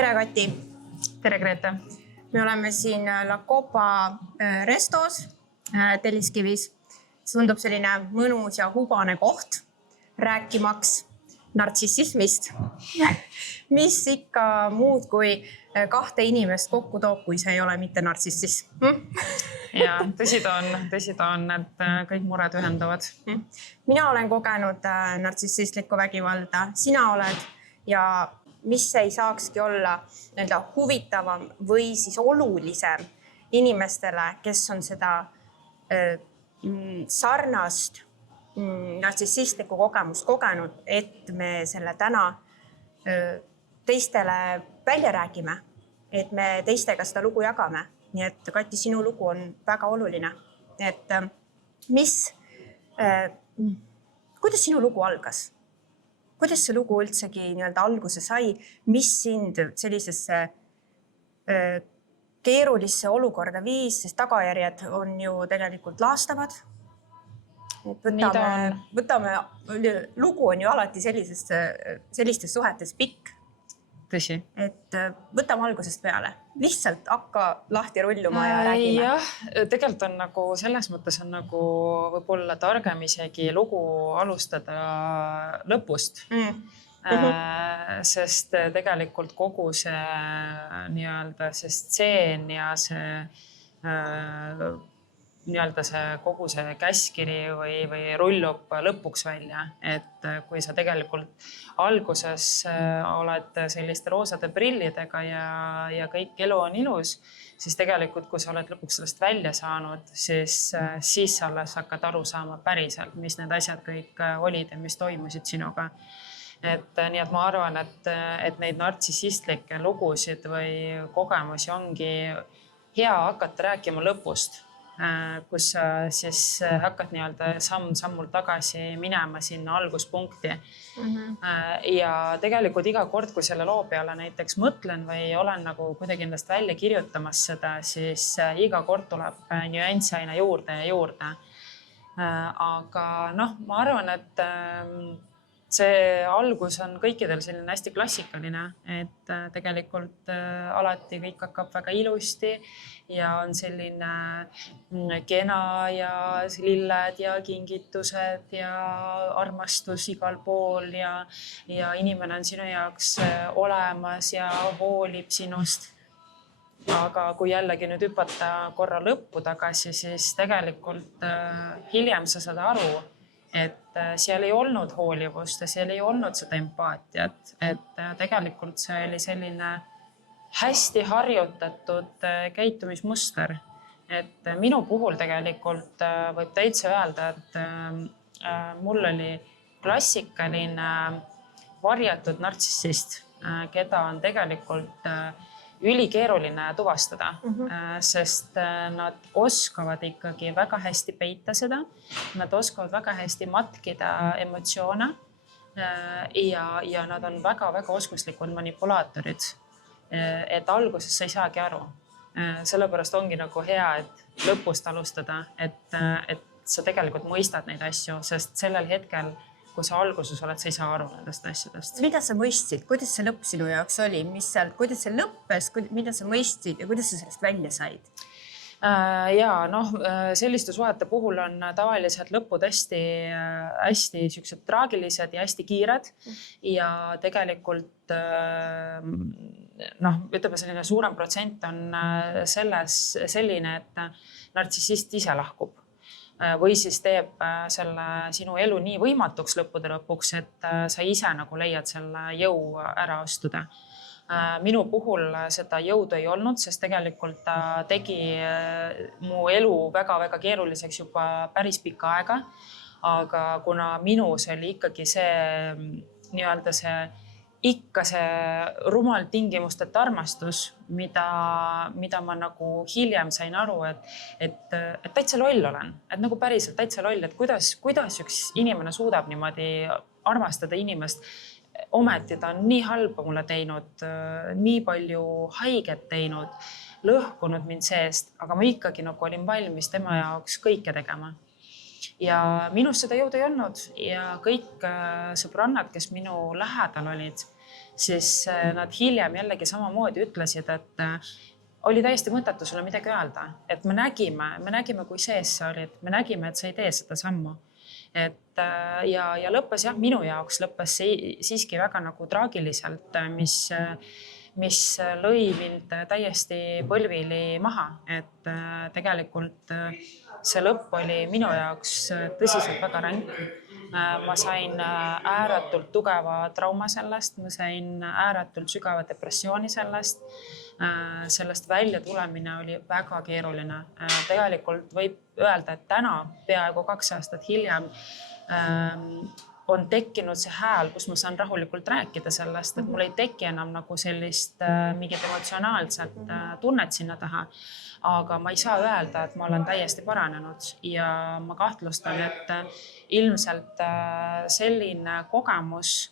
Tere, Kati! Tere, Grete! Me oleme siin La Copa restos Telliskivis. See tundub selline mõnus ja hubane koht rääkimaks nartsissismist. Mis ikka muud kui kahte inimest kokku toob, kui see ei ole mitte nartsissism. Ja, tõsi ta on, et kõik mured ühendavad. Mina olen kogenud nartsissistlikku vägivalda, sina oled ja mis ei saakski olla huvitavam või siis olulisem inimestele, kes on seda sarnast nartsissistlikku kogemust kogenud, et me selle täna teistele välja räägime, et me teistega seda lugu jagame. Nii et Kati, sinu lugu on väga oluline. Et kuidas sinu lugu algas? Kuidas see lugu üldsegi alguse sai? Mis sind sellisesse keerulisse olukorda viis, sest tagajärjed on ju tegelikult laastavad. Võtame, lugu on ju alati sellistes suhetes pikk. Tõsi. Et võtame algusest peale. Lihtsalt hakka lahti rulluma ja räägime. Jah, tegelikult on nagu selles mõttes on nagu võib-olla targem isegi lugu alustada lõpust. Sest tegelikult kogu see nii-öelda see stseen ja kogu see käskiri või rullub lõpuks välja. Et kui sa tegelikult alguses oled selliste roosade prillidega ja kõik elu on ilus, siis tegelikult, kui sa oled lõpuks sellest välja saanud, siis sa alles hakkad aru saama päriselt, mis need asjad kõik olid ja mis toimusid sinuga. Nii et ma arvan, et neid nartsissistlikke lugusid või kogemusi ongi hea hakata rääkima lõpust, kus sa siis hakkad nii-öelda sammult tagasi minema sinna alguspunkti. Ja tegelikult iga kord, kui selle loo peale näiteks mõtlen või olen nagu kuidagi endast välja kirjutamas seda, siis iga kord tuleb nüanss aina juurde ja juurde. Aga ma arvan, et see algus on kõikidel selline hästi klassikaline, et tegelikult alati kõik hakkab väga ilusti ja on selline kena ja lilled ja kingitused ja armastus igal pool ja inimene on sinu jaoks olemas ja hoolib sinust. Aga kui jällegi nüüd hüpata korra lõppu tagasi, siis tegelikult hiljem sa saad aru, et seal ei olnud hoolivust ja seal ei olnud seda empaatiat, et tegelikult see oli selline hästi harjutatud käitumismuster. Et minu puhul tegelikult võib täitsa öelda, et mul oli klassikaline varjatud nartsissist, keda on tegelikult ülikeeruline tuvastada, sest nad oskavad ikkagi väga hästi peita seda. Nad oskavad väga hästi matkida emotsioone ja nad on väga-väga oskuslikud manipulaatorid. Et alguses sa ei saagi aru. Sellepärast ongi nagu hea, et lõpust alustada, et sa tegelikult mõistad neid asju, sest sellel hetkel, kui sa alguses oled, sa ei saa aru nendest asjadest. Mida sa mõistsid? Kuidas see lõpp sinu jaoks oli? Kuidas see lõppes? Mida sa mõistsid ja kuidas sa sellest välja said? Ja selliste suhete puhul on tavaliselt lõpud hästi siuksed traagilised ja hästi kiired ja tegelikult ütleme selline suurem protsent on selline, et nartsissist ise lahkub. Või siis teeb selle sinu elu nii võimatuks lõppude lõpuks, et sa ise nagu leiad selle jõu ära astuda. Minu puhul seda jõudu ei olnud, sest tegelikult ta tegi mu elu väga-väga keeruliseks juba päris pikka aega. Aga kuna minus oli ikkagi see rumal tingimusteta armastus, mida ma nagu hiljem sain aru, et täitsa loll olen. Et nagu päriselt täitsa loll, et kuidas üks inimene suudab niimoodi armastada inimest. Ometi ta on nii halba mulle teinud, nii palju haiget teinud, lõhkunud mind seest, aga ma ikkagi nagu olin valmis tema jaoks kõike tegema. Ja minus seda jõudu ei olnud ja kõik sõbrannad, kes minu lähedal olid, siis nad hiljem jällegi samamoodi ütlesid, et oli täiesti mõttetu sulle midagi öelda, et me nägime, kui sees sa olid, me nägime, et sa ei tee seda sammu. Et ja lõppes jah, minu jaoks lõppes siiski väga nagu traagiliselt, mis lõi mind täiesti põlvili maha, et tegelikult see lõpp oli minu jaoks tõsiselt väga ränk. Ma sain ääretult tugeva trauma sellest, ma sain ääretult sügava depressiooni sellest välja tulemine oli väga keeruline. Tegelikult võib öelda, et täna peaaegu 2 aastat hiljem on tekkinud see hääl, kus ma saan rahulikult rääkida sellest, et mul ei teki enam nagu sellist mingit emotsionaalset tunnet sinna taha. Aga ma ei saa öelda, et ma olen täiesti paranenud ja ma kahtlustan, et ilmselt selline kogemus,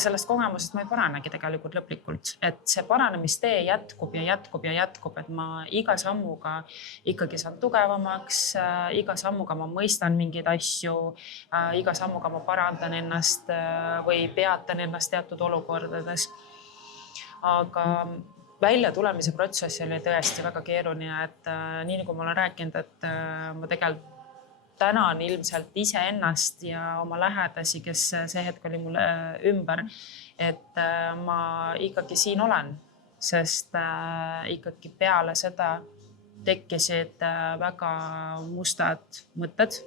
sellest kogemusest ma ei paranegi tegelikult lõplikult, et see paranemistee jätkub ja jätkub ja jätkub, et ma iga sammuga ikkagi saan tugevamaks, iga sammuga ma mõistan mingeid asju, iga sammuga ma parandan ennast või peatan ennast teatud olukordades. Aga välja tulemise protsess oli tõesti väga keeruline, et nii nagu ma olen rääkinud, et ma tegelikult tänan ilmselt iseennast ja oma lähedasi, kes see hetk oli mulle ümber, et ma ikkagi siin olen, sest ikkagi peale seda tekkisid väga mustad mõtted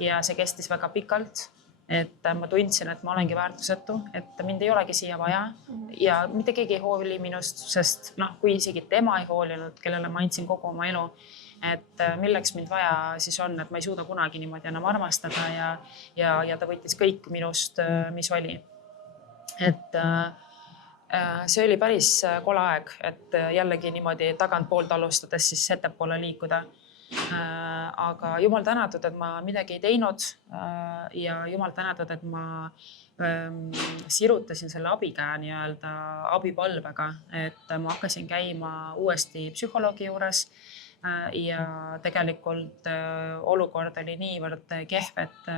ja see kestis väga pikalt. Et ma tundsin, et ma olengi väärtusetu, et mind ei olegi siia vaja ja mitte keegi ei hooli minust, sest kui isegi tema ei hoolinud, kellele ma andsin kogu oma elu, et milleks mind vaja siis on, et ma ei suuda kunagi niimoodi enam armastada ja ta võttis kõik minust, mis oli. Et see oli päris kole aeg, et jällegi niimoodi tagantpoolt alustades siis ettepoole liikuda. Aga jumal tänatud, et ma midagi ei teinud ja jumal tänatud, et ma sirutasin selle abikäe nii-öelda abipalvega, et ma hakkasin käima uuesti psühholoogi juures ja tegelikult olukord oli niivõrd kehv, et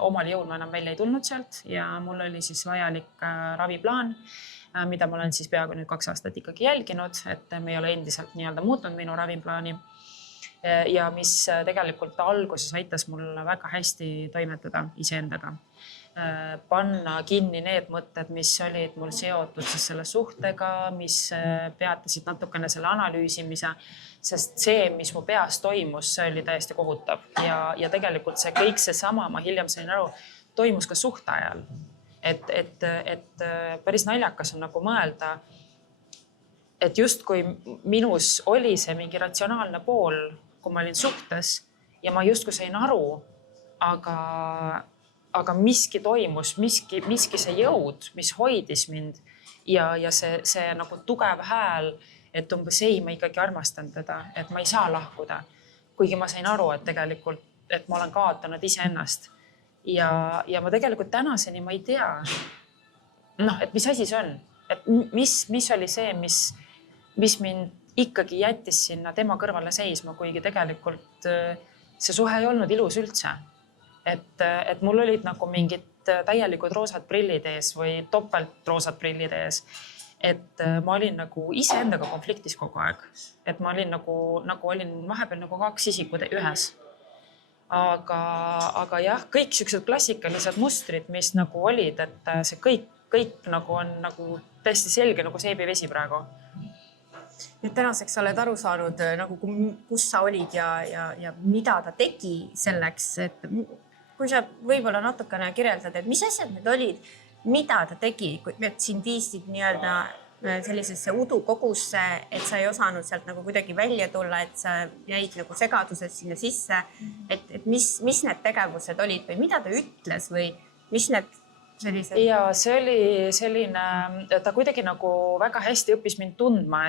omal jõul ma enam välja ei tulnud sealt ja mul oli siis vajalik raviplaan, mida ma olen siis peaaegu nüüd 2 aastat ikkagi jälginud, et me ei ole endiselt nii-öelda muutnud minu raviplaani. Ja mis tegelikult alguses aitas mul väga hästi toimetada iseendaga. Panna kinni need mõtted, mis olid mul seotud siis selle suhtega, mis peatasid natukene selle analüüsimise, sest see, mis mu peas toimus, see oli täiesti kohutav. Ja tegelikult see kõik seesama, ma hiljem sain aru, toimus ka suhte ajal. Et päris naljakas on nagu mõelda, et just kui minus oli see mingi ratsionaalne pool, kui ma olin suhtes ja ma justkui sain aru, aga miski toimus, miski see jõud, mis hoidis mind ja see nagu tugev hääl, et umbes ei, ma ikkagi armastan teda, et ma ei saa lahkuda. Kuigi ma sain aru, et tegelikult, et ma olen kaotanud iseennast ja ma tegelikult tänaseni ma ei tea, et mis asi see on, et mis oli see, mis mind ikkagi jättis sinna tema kõrvale seisma, kuigi tegelikult see suhe ei olnud ilus üldse. Et mul olid nagu mingid täielikud roosad prillid ees või topelt roosad prillid ees. Et ma olin nagu iseendaga konfliktis kogu aeg. Et ma olin nagu olin vahepeal nagu 2 isikut ühes. Aga jah, kõik sellised klassikalised mustrid, mis nagu olid, et see kõik nagu on nagu täiesti selge nagu seebivesi praegu. Nüüd tänaseks oled aru saanud, nagu, kus sa olid ja mida ta tegi selleks, et kui sa võib-olla natukene kirjeldad, et mis asjad need olid, mida ta tegi, et sind viisid nii-öelda sellisesse udukogusse, et sa ei osanud sealt nagu kuidagi välja tulla, et sa jäid nagu segaduses sinna sisse, et mis need tegevused olid või mida ta ütles või mis need sellised? Ja see oli selline, ta kuidagi nagu väga hästi õppis mind tundma,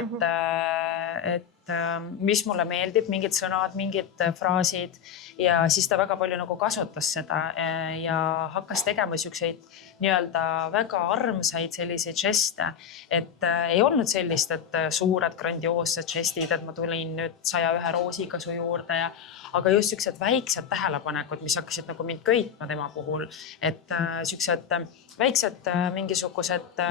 et et mis mulle meeldib, mingid sõnad, mingid fraasid ja siis ta väga palju nagu kasutas seda ja hakkas tegema siukseid nii-öelda väga armsaid selliseid žeste, et ei olnud sellist, et suured grandioosed žestid, et ma tulin nüüd 101 roosiga su juurde aga just siuksed väiksed tähelepanekud, mis hakkasid nagu mind köitma tema puhul, et siuksed väiksed mingisugused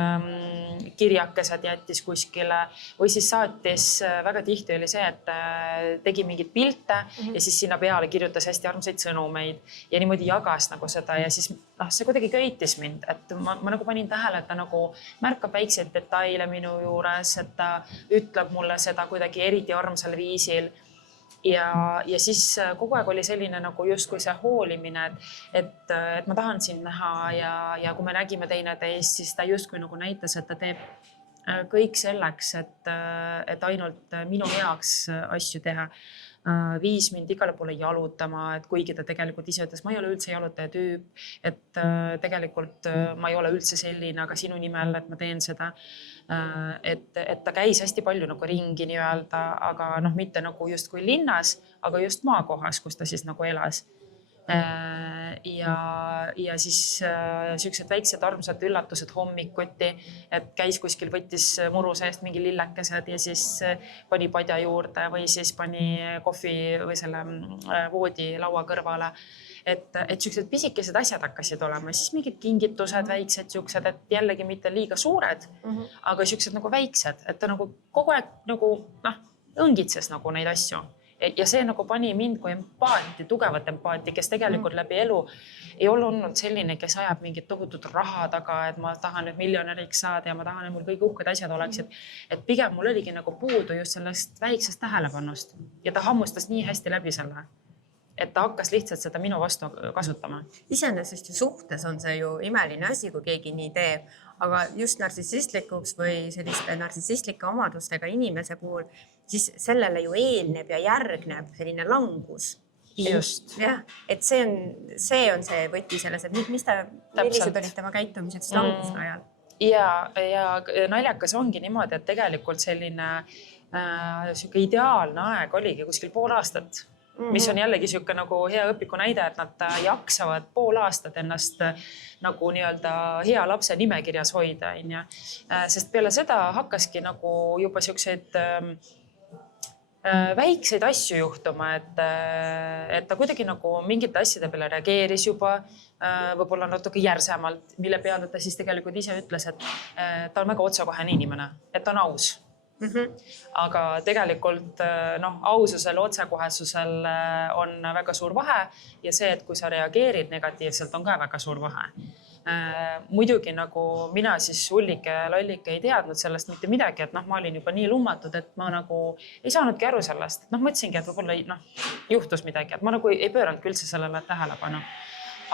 kirjakesed jättis kuskile või siis saatis, väga tihti oli see, et tegi mingeid pilte ja siis sinna peale kirjutas hästi armsaid sõnumeid ja niimoodi jagas nagu seda ja siis see kuidagi köitis mind, et ma nagu panin tähele, et ta nagu märkab väikseid detaile minu juures, et ta ütleb mulle seda kuidagi eriti armsal viisil. Ja siis kogu aeg oli selline nagu justkui see hoolimine, et ma tahan sind näha ja kui me nägime teineteist, siis ta justkui nagu näitas, et ta teeb kõik selleks, et ainult minu heaks asju teha. Viis mind igale poole jalutama, et kuigi ta tegelikult ise ütles, ma ei ole üldse jalutaja tüüp, et tegelikult ma ei ole üldse selline, aga sinu nimel, et ma teen seda. Et ta käis hästi palju nagu ringi nii-öelda, aga mitte nagu justkui linnas, aga just maakohas, kus ta siis nagu elas. Ja siis siuksed väiksed armsad üllatused hommikuti, et käis kuskil, võttis muru seest mingi lillekesed ja siis pani padja juurde või siis pani kohvi või selle voodi laua kõrvale. Et siuksed pisikesed asjad hakkasid olema, siis mingid kingitused, väiksed siuksed, et jällegi mitte liiga suured, aga siuksed nagu väiksed, et ta nagu kogu aeg nagu õngitses nagu neid asju. Ja see nagu pani mind kui empaati, tugevat empaati, kes tegelikult läbi elu ei ole olnud selline, kes ajab mingit tohutut raha taga, et ma tahan nüüd miljonäriks saada ja ma tahan, et mul kõik uhked asjad oleksid. Et pigem mul oligi nagu puudu just sellest väiksest tähelepanust ja ta hammustas nii hästi läbi selle, et ta hakkas lihtsalt seda minu vastu kasutama. Iseenesest ju suhtes on see ju imeline asi, kui keegi nii teeb, aga just narcissistlikuks või selliste narcissistlike omadustega inimese puhul, siis sellele ju eelneb ja järgneb selline langus. Just. Ja, et see on see võti selles, et millised olid tema käitumised siis languse ajal? Ja naljakas ongi niimoodi, et tegelikult selline ideaalne aeg oligi kuskil pool aastat. Mis on jällegi siuke nagu hea õpiku näide, et nad jaksavad pool aastat ennast nagu nii-öelda hea lapse nimekirjas hoida. Sest peale seda hakkaski nagu juba siukseid väikseid asju juhtuma, et ta kuidagi nagu mingite asjade peale reageeris juba võib-olla natuke järsemalt, mille peale ta siis tegelikult ise ütles, et ta on väga otsekohene inimene, et ta on aus. Aga tegelikult aususel, otsekohesusel on väga suur vahe ja see, et kui sa reageerid negatiivselt, on ka väga suur vahe. Muidugi nagu mina siis hullike lollike ei teadnud sellest mitte midagi, et ma olin juba nii lummatud, et ma nagu ei saanudki aru sellest. Mõtlesingi, et võib-olla juhtus midagi, et ma nagu ei pööranud üldse sellele tähelepanu.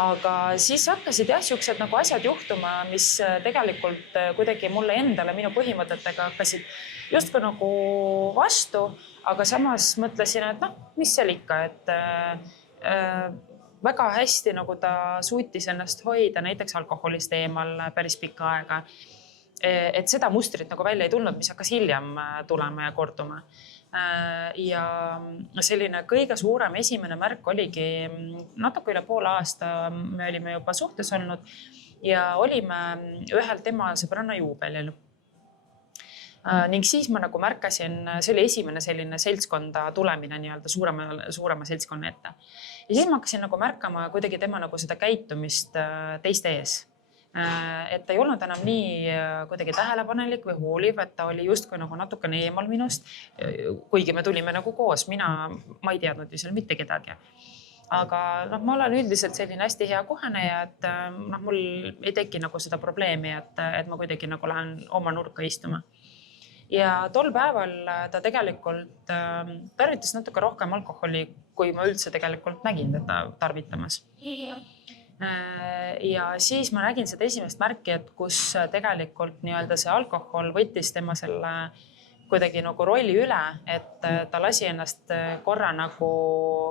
Aga siis hakkasid siuksed nagu asjad juhtuma, mis tegelikult kuidagi mulle endale minu põhimõtetega hakkasid justkui nagu vastu, aga samas mõtlesin, et mis seal ikka, et väga hästi nagu ta suutis ennast hoida näiteks alkoholist eemal päris pikka aega. Et seda mustrit nagu välja ei tulnud, mis hakkas hiljem tulema ja korduma. Ja selline kõige suurem esimene märk oligi natuke üle poole aasta, me olime juba suhtes olnud ja olime ühel tema sõbranna juubelil. Ning siis ma nagu märkasin, see oli esimene selline seltskonda tulemine nii-öelda suurema seltskonna ette. Ja siis ma hakkasin nagu märkama kuidagi tema nagu seda käitumist teiste ees. Et ta ei olnud enam nii kuidagi tähelepanelik või hooliv, et ta oli justkui nagu natukene eemal minust, kuigi me tulime nagu koos, ma ei teadnud ju seal mitte kedagi. Aga ma olen üldiselt selline hästi hea kohaneja, et mul ei teki nagu seda probleemi, et ma kuidagi nagu lähen oma nurka istuma. Ja tol päeval ta tegelikult tarvitas natuke rohkem alkoholi, kui ma üldse tegelikult nägin teda tarvitamas. Ja siis ma nägin seda esimest märki, et kus tegelikult nii-öelda see alkohol võttis tema selle kuidagi nagu rolli üle, et ta lasi ennast korra nagu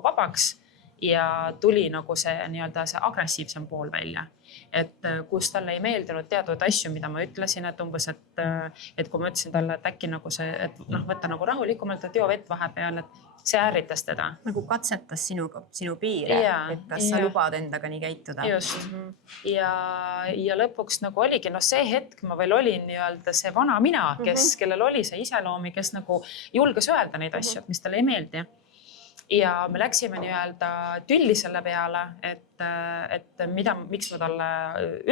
vabaks ja tuli nagu see nii-öelda see agressiivsem pool välja, et kus talle ei meeldinud teatud asju, mida ma ütlesin, et umbes, et kui ma ütlesin talle, et äkki nagu see, et võtta nagu rahulikumalt, et joo vett vahepeal, et see ärritas teda. Nagu katsetas sinu piire, et kas sa lubad endaga nii käituda. Just. Ja lõpuks nagu oligi, see hetk ma veel olin nii-öelda see vana mina, kellel oli see iseloomi, kes nagu julges öelda neid asju, mis talle ei meeldi. Ja me läksime nii-öelda tülli selle peale, et miks ma talle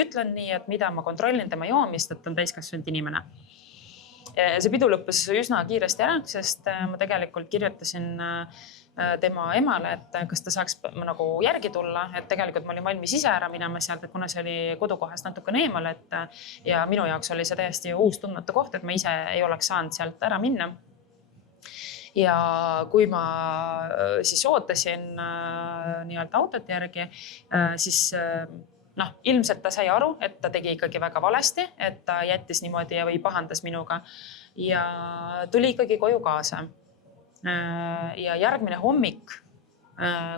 ütlen nii, et mida ma kontrollin tema joomist, et on täiskasvanud inimene. See pidu lõppes üsna kiiresti ära, sest ma tegelikult kirjutasin tema emale, et kas ta saaks nagu järgi tulla, et tegelikult ma olin valmis ise ära minema sealt, et kuna see oli kodukohast natukene eemal, ja minu jaoks oli see täiesti uus tundmatu koht, et ma ise ei oleks saanud sealt ära minna. Ja kui ma siis ootasin nii-öelda autot järgi, siis ilmselt ta sai aru, et ta tegi ikkagi väga valesti, et ta jättis niimoodi või pahandas minuga ja tuli ikkagi koju kaasa. Ja järgmine hommik,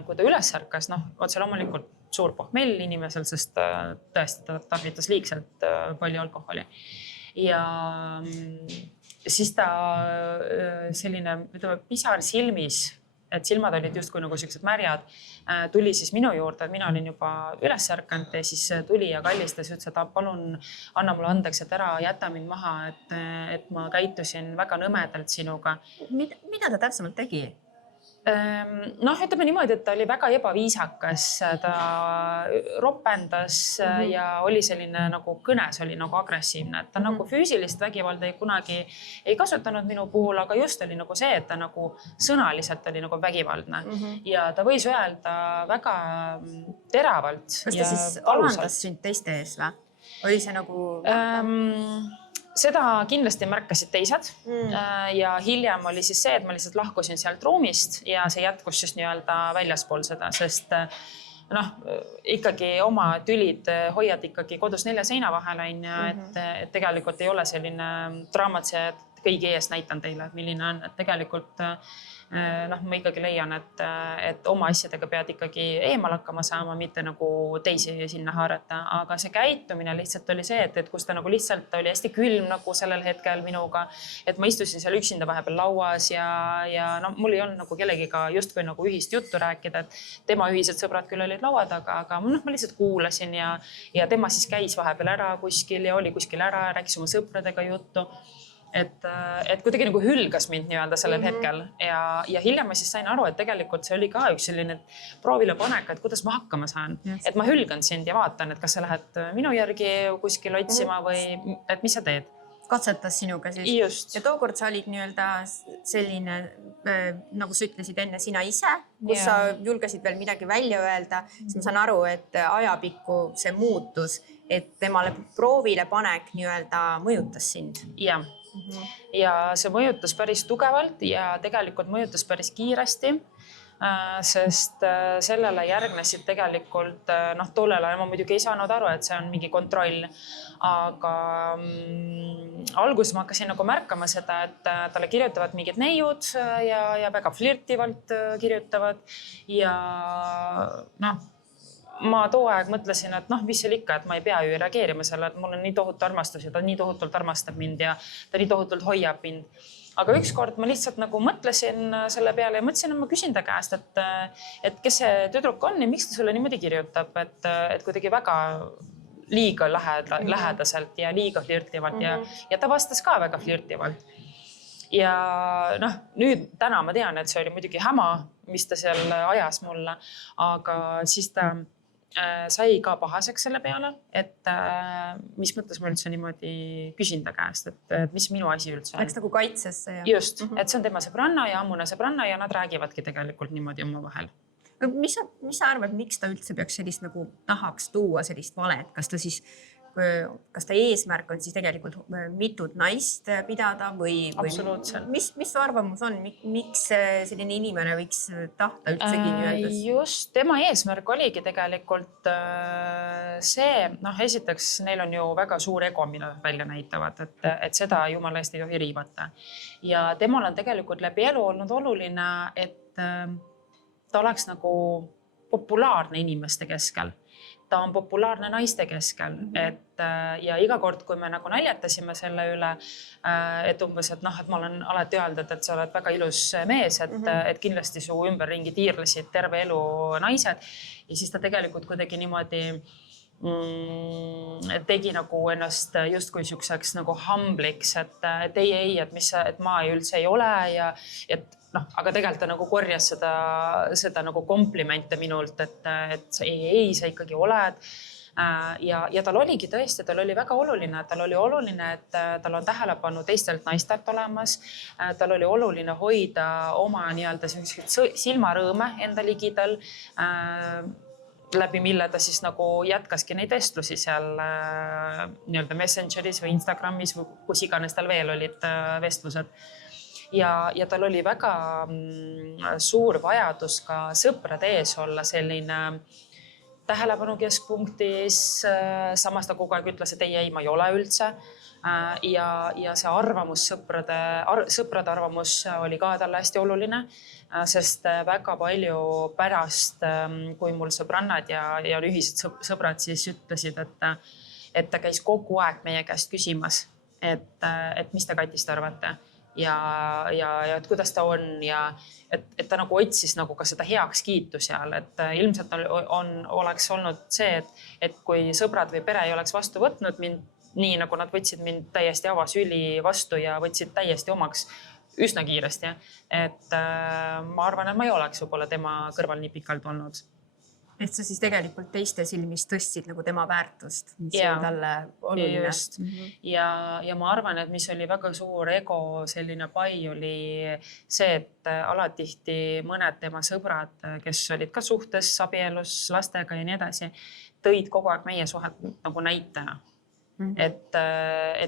kui ta üles ärkas, otse loomulikult suur pohmell inimesel, sest tõesti ta tarvitas liigselt palju alkoholi. Ja siis ta selline pisar silmis, et silmad olid justkui nagu sellised märjad, tuli siis minu juurde, et mina olin juba üles ärkanud ja siis tuli ja kallistas, ütles, et palun anna mulle andeks, et ära jäta mind maha, et ma käitusin väga nõmedalt sinuga. Mida ta täpsemalt tegi? Ütleme niimoodi, et ta oli väga ebaviisakas, ta ropendas ja oli selline nagu kõnes oli nagu agressiivne, et ta nagu füüsilist vägivalda kunagi ei kasutanud minu puhul, aga just oli nagu see, et ta nagu sõnaliselt oli nagu vägivaldne ja ta võis öelda väga teravalt. Kas ta siis alandas sind teiste ees või? Oli see nagu... Seda kindlasti märkasid teised ja hiljem oli siis see, et ma lihtsalt lahkusin sealt ruumist ja see jätkus siis nii-öelda väljaspool seda, sest ikkagi oma tülid hoiad ikkagi kodus 4 seina vahel, et tegelikult ei ole selline draamat see, et kõigi ees näitan teile, et milline on, et tegelikult ma ikkagi leian, et oma asjadega pead ikkagi eemal hakkama saama, mitte nagu teisi sinna haarata, aga see käitumine lihtsalt oli see, et kus ta nagu lihtsalt oli hästi külm nagu sellel hetkel minuga, et ma istusin seal üksinda vahepeal lauas ja mul ei olnud nagu kellegiga justkui nagu ühist juttu rääkida, et tema ühised sõbrad küll olid laua taga, aga ma lihtsalt kuulasin ja tema siis käis vahepeal ära kuskil ja oli kuskil ära, rääkis oma sõpradega juttu. Et kuidagi nagu hülgas mind nii-öelda sellel hetkel ja hiljem ma siis sain aru, et tegelikult see oli ka üks selline proovile panek, et kuidas ma hakkama saan. Et ma hülgan sind ja vaatan, et kas sa lähed minu järgi kuskil otsima või et mis sa teed. Katsetas sinuga siis. Just. Ja tookord sa olid nii-öelda selline, nagu sa ütlesid enne sina ise, kus sa julgesid veel midagi välja öelda, siis ma saan aru, et ajapikku see muutus, et temale proovile panek nii-öelda mõjutas sind. Ja see mõjutas päris tugevalt ja tegelikult mõjutas päris kiiresti, sest sellele järgnesid tegelikult, tollel ajal ma muidugi ei saanud aru, et see on mingi kontroll, aga alguses ma hakkasin nagu märkama seda, et talle kirjutavad mingid neiud ja väga flirtivalt kirjutavad ja ma too aeg mõtlesin, et mis seal ikka, et ma ei pea ju reageerima selle, et mul on nii tohutu armastus ja ta nii tohutult armastab mind ja ta nii tohutult hoiab mind. Aga ükskord ma lihtsalt nagu mõtlesin selle peale ja mõtlesin, et ma küsin ta käest, et kes see tüdruk on ja miks ta sulle niimoodi kirjutab, et kuidagi väga liiga lähedaselt ja liiga flirtivalt ja ta vastas ka väga flirtivalt. Ja nüüd täna ma tean, et see oli muidugi häma, mis ta seal ajas mulle, aga siis ta sai ka pahaseks selle peale, et mis mõttes ma üldse niimoodi küsin ta käest, et mis minu asi üldse on. Läks nagu kaitsesse. Just, et see on tema sõbranna ja ammune sõbranna ja nad räägivadki tegelikult niimoodi oma vahel. Mis sa arvad, miks ta üldse peaks sellist nagu tahaks tuua sellist valet? Kas ta eesmärk on siis tegelikult mitut naist pidada või mis arvamus on, miks selline inimene võiks tahta üldsegi nii-öelda? Just, tema eesmärk oligi tegelikult see, esiteks neil on ju väga suur ego, mida välja näitavad, et seda jumala eest ei tohi riivata. Ja temal on tegelikult läbi elu olnud oluline, et ta oleks nagu populaarne inimeste keskel. Ta on populaarne naiste keskel, et ja iga kord, kui me nagu naljatasime selle üle, et umbes, et noh, et ma olen alati öeldud, et sa oled väga ilus mees, et kindlasti su ümberringi tiirlesid terve elu naised. Ja siis ta tegelikult kuidagi niimoodi tegi nagu ennast justkui siukseks nagu humbliks, et ei, et ma üldse ei ole ja et noh, aga tegelikult ta nagu korjas seda nagu komplimente minult, et ei, sa ikkagi oled. Ja tal oligi tõesti, tal oli väga oluline, et tal on tähelepanu teistelt naistelt olemas. Tal oli oluline hoida oma nii-öelda silmarõõme enda ligidal, läbi mille ta siis nagu jätkaski neid vestlusi seal nii-öelda Messengeris või Instagramis või kus iganes tal veel olid vestlused. Ja tal oli väga suur vajadus ka sõprade ees olla selline tähelepanu keskpunktis. Samas ta kogu aeg ütles, et ei, ma ei ole üldse. Ja see arvamus, sõprade arvamus oli ka talle hästi oluline, sest väga palju pärast, kui mul sõbrannad ja ühised sõbrad siis ütlesid, et ta käis kogu aeg meie käest küsimas, et mis te Katist arvate ja et kuidas ta on ja et ta nagu otsis nagu ka seda heakskiitu seal, et ilmselt oleks olnud see, et kui sõbrad või pere ei oleks vastu võtnud mind nii, nagu nad võtsid mind täiesti avasüli vastu ja võtsid täiesti omaks üsna kiiresti, et ma arvan, et ma ei oleks võib-olla tema kõrval nii pikalt olnud. Et sa siis tegelikult teiste silmis tõstsid nagu tema väärtust, mis on talle oluline. Ja ma arvan, et mis oli väga suur ego selline pai oli see, et alatihti mõned tema sõbrad, kes olid ka suhtes, abielus, lastega ja nii edasi, tõid kogu aeg meie suhet nagu näitena. Et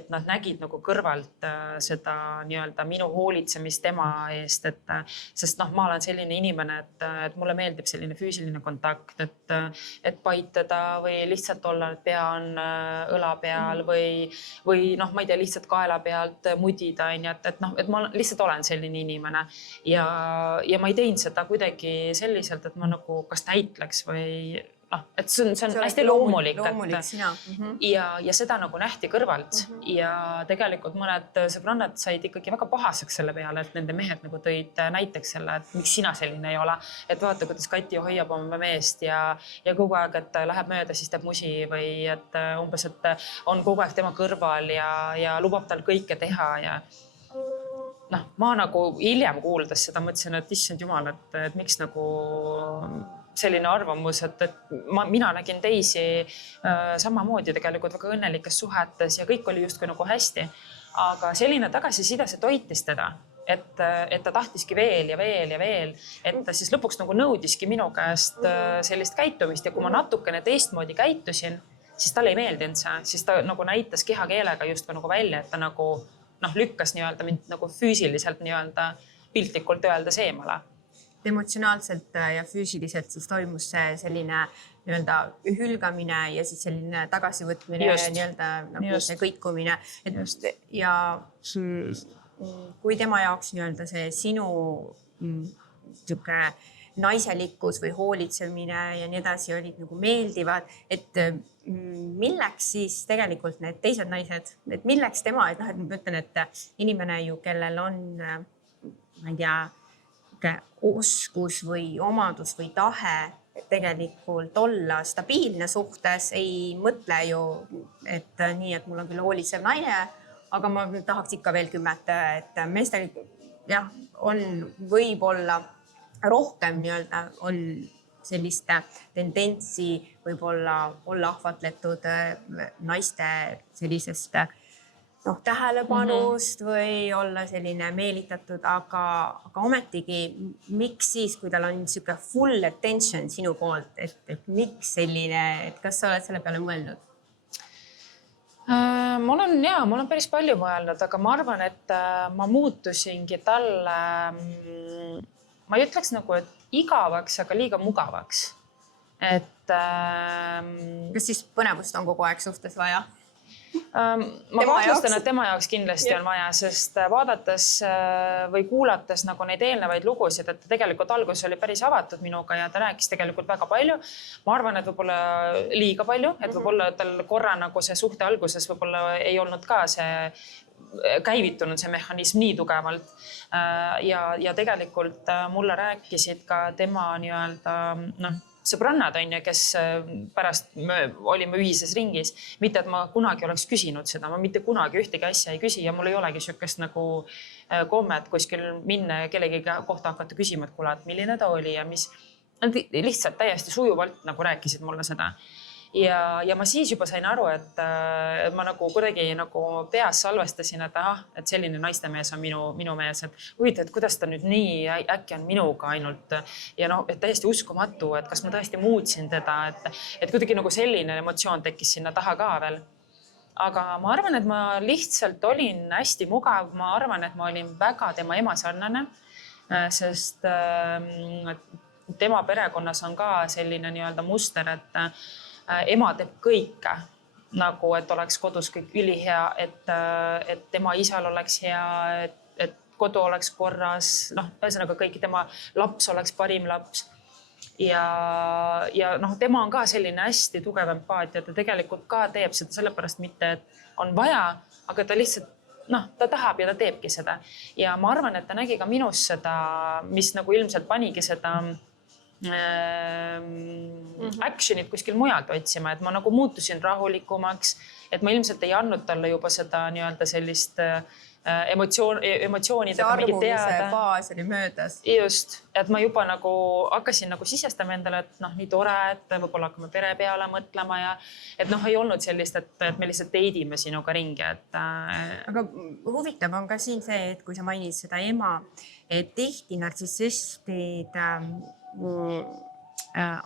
nad nägid nagu kõrvalt seda nii-öelda minu hoolitsemist tema eest, sest noh, ma olen selline inimene, et mulle meeldib selline füüsiline kontakt, et paitada või lihtsalt olla, et pea on õla peal või noh, ma ei tea, lihtsalt kaela pealt mudida, et ma lihtsalt olen selline inimene ja ma ei teinud seda kuidagi selliselt, et ma nagu kas täitleks või et see on hästi loomulik. Ja seda nagu nähti kõrvalt ja tegelikult mõned sõbrannad said ikkagi väga pahaseks selle peale, et nende mehed nagu tõid näiteks selle, et miks sina selline ei ole, et vaata, kuidas Kati hoiab oma meest ja kogu aeg, et läheb mööda, siis teeb musi või et umbes, et on kogu aeg tema kõrval ja lubab tal kõike teha ja noh, ma nagu hiljem kuuldes seda mõtlesin, et issand jumal, et miks nagu selline arvamus, et mina nägin teisi samamoodi tegelikult väga õnnelikes suhetes ja kõik oli justkui nagu hästi. Aga selline tagasiside, see toitis teda, et ta tahtiski veel ja veel ja veel, et ta siis lõpuks nagu nõudiski minu käest sellist käitumist ja kui ma natukene teistmoodi käitusin, siis talle ei meeldinud see, siis ta nagu näitas kehakeelega justkui nagu välja, et ta nagu lükkas nii-öelda mind nagu füüsiliselt nii-öelda piltlikult öeldes eemale. Emotsionaalselt ja füüsiliselt siis toimus see selline nii-öelda hülgamine ja siis selline tagasivõtmine ja nii-öelda nagu see kõikumine. Ja kui tema jaoks nii-öelda see sinu naiselikkus või hoolitsemine ja nii edasi olid nagu meeldivad, et milleks siis tegelikult need teised naised, et milleks tema, et ma ütlen, et inimene ju, kellel on, ma ei tea, oskus või omadus või tahe tegelikult olla stabiilne suhtes, ei mõtle ju, et nii, et mul on küll hoolitsev naine, aga ma tahaks ikka veel 10, et meestel jah, on võib-olla rohkem nii-öelda on sellist tendentsi võib-olla olla ahvatletud naiste sellisest tähelepanust või olla selline meelitatud, aga ometigi, miks siis, kui tal on niisugune full attention sinu poolt, et miks selline, et kas sa oled selle peale mõelnud? Ma olen päris palju mõelnud, aga ma arvan, et ma muutusingi talle, ma ei ütleks nagu, et igavaks, aga liiga mugavaks. Kas siis põnevust on kogu aeg suhtes vaja? Ma kahtlustan, et tema jaoks kindlasti on vaja, sest vaadates või kuulates nagu neid eelnevaid lugusid, et tegelikult alguses oli päris avatud minuga ja ta rääkis tegelikult väga palju. Ma arvan, et võib-olla liiga palju, et võib-olla tal korra nagu see suhte alguses võib-olla ei olnud ka see käivitunud see mehhanism nii tugevalt. Ja tegelikult mulle rääkisid ka tema nii-öelda sõbrannad on ja kes pärast olime ühises ringis. Mitte, et ma kunagi oleks küsinud seda, ma mitte kunagi ühtegi asja ei küsi ja mul ei olegi sükest nagu kommet kuskil minna ja kellegi kohta hakata küsima, et kuule, et milline ta oli ja mis. Nad lihtsalt täiesti sujuvalt nagu rääkisid mulle seda. Ja ma siis juba sain aru, et ma nagu kuidagi nagu peas salvestasin, et selline naistemees on minu mees, et huvitav, et kuidas ta nüüd nii äkki on minuga ainult ja et täiesti uskumatu, et kas ma tõesti muutsin teda, et kuidagi nagu selline emotsioon tekkis sinna taha ka veel. Aga ma arvan, et ma lihtsalt olin hästi mugav, ma arvan, et ma olin väga tema ema sarnane, sest tema perekonnas on ka selline nii-öelda muster, et ema teeb kõike nagu, et oleks kodus kõik ülihea, et tema isal oleks hea, et kodu oleks korras, ühesõnaga kõik tema laps oleks parim laps. Ja tema on ka selline hästi tugev empaatia, ta tegelikult ka teeb seda sellepärast mitte, et on vaja, aga ta lihtsalt ta tahab ja ta teebki seda. Ja ma arvan, et ta nägi ka minus seda, mis nagu ilmselt panigi seda actionit kuskil mujalt otsima, et ma nagu muutusin rahulikumaks, et ma ilmselt ei andnud talle juba seda nii-öelda sellist emotsioonidega mingi teada. See armumise faas oli möödas. Just, et ma juba nagu hakkasin nagu sisestama endale, et nii tore, et võib-olla hakkame pere peale mõtlema ja et ei olnud sellist, et me lihtsalt teidime sinuga ringi. Aga huvitav on ka siin see, et kui sa mainid seda ema, et tihti nartsissistid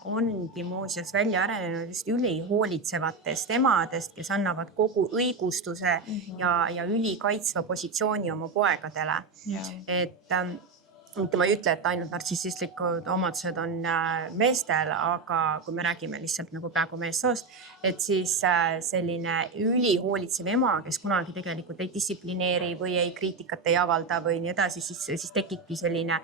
ongi muuseas välja arenenud just ülihoolitsevatest emadest, kes annavad kogu õigustuse ja ülikaitsva positsiooni oma poegadele. Et ma ei ütle, et ainult nartsissistlikud omadused on meestel, aga kui me räägime lihtsalt nagu praegu meessoost, et siis selline ülihoolitsev ema, kes kunagi tegelikult ei distsiplineeri või ei kriitikat ei avalda või nii edasi, siis tekibki selline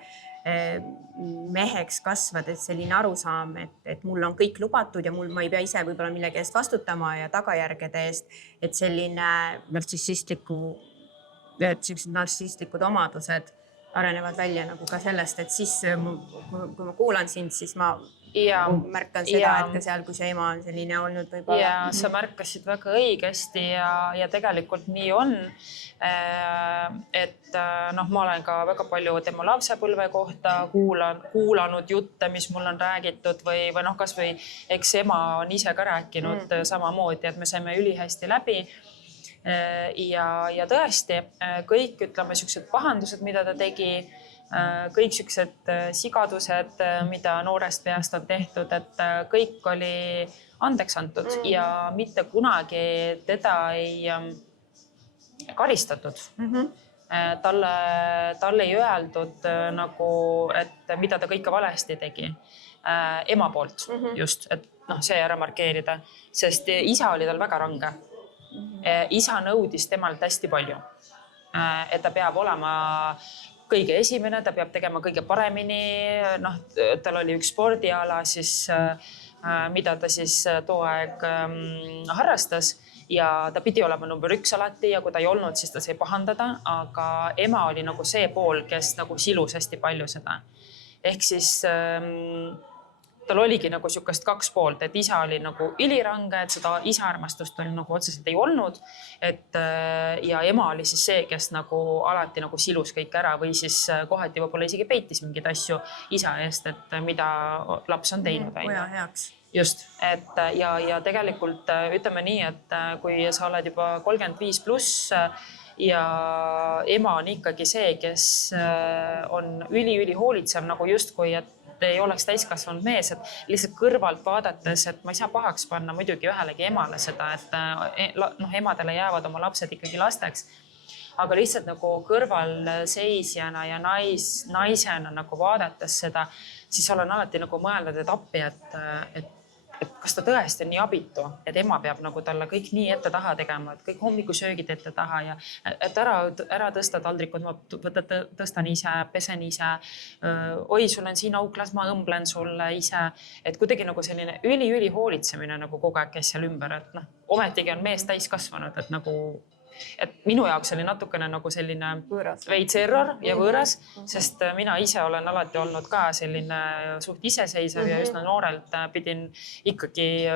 meheks kasvades selline arusaam, et mul on kõik lubatud ja ma ei pea ise võib-olla millegi eest vastutama ja tagajärgede eest, et selline nartsissistlikud omadused arenevad välja nagu ka sellest, et siis kui ma kuulan sind, siis ma märkan seda, et ka seal, kui see ema on selline olnud võib-olla. Ja sa märkasid väga õigesti ja tegelikult nii on, et ma olen ka väga palju tema lapsepõlve kohta kuulanud jutte, mis mul on räägitud või kas või eks ema on ise ka rääkinud samamoodi, et me saime ülihästi läbi. Ja tõesti, kõik ütleme siuksed pahandused, mida ta tegi, kõik siuksed sigadused, mida noorest peast on tehtud, et kõik oli andeks antud ja mitte kunagi teda ei karistatud. Talle ei öeldud nagu, et mida ta kõike valesti tegi. Ema poolt just, et see ära markeerida, sest isa oli tal väga range. Isa nõudis temalt hästi palju, et ta peab olema kõige esimene, ta peab tegema kõige paremini, tal oli üks spordiala, siis, mida ta siis too aeg harrastas ja ta pidi olema number 1 alati ja kui ta ei olnud, siis ta sai pahandada, aga ema oli nagu see pool, kes nagu silus hästi palju seda. Ehk siis tal oligi nagu siukest 2 poolt, et isa oli nagu ülirange, et seda isa armastust oli nagu otseselt ei olnud, ja ema oli siis see, kes nagu alati nagu silus kõik ära või siis kohati võib-olla isegi peitis mingeid asju isa eest, et mida laps on teinud. Poja heaks. Just, et ja tegelikult ütleme nii, et kui sa oled juba 35+ ja ema on ikkagi see, kes on üli hoolitsev nagu justkui, et ei oleks täiskasvanud mees, et lihtsalt kõrvalt vaadates, et ma ei saa pahaks panna muidugi ühelegi emale seda, et emadele jäävad oma lapsed ikkagi lasteks. Aga lihtsalt nagu kõrvalseisjana ja naisena nagu vaadates seda, siis olen alati nagu mõelnud, et appi, et et kas ta tõesti on nii abitu, et ema peab nagu talle kõik nii ette taha tegema, et kõik hommikusöögid ette taha ja et ära tõsta taldrikud, ma tõstan ise, pesen ise. Oi, sul on siin auklas, ma õmblen sulle ise. Et kuidagi nagu selline üli hoolitsemine nagu kogu aeg käis seal ümber, et noh, ometigi on mees täis kasvanud, et nagu et minu jaoks oli natukene nagu selline veits error ja võõras, sest mina ise olen alati olnud ka selline suht iseseisev ja üsna noorelt pidin ikkagi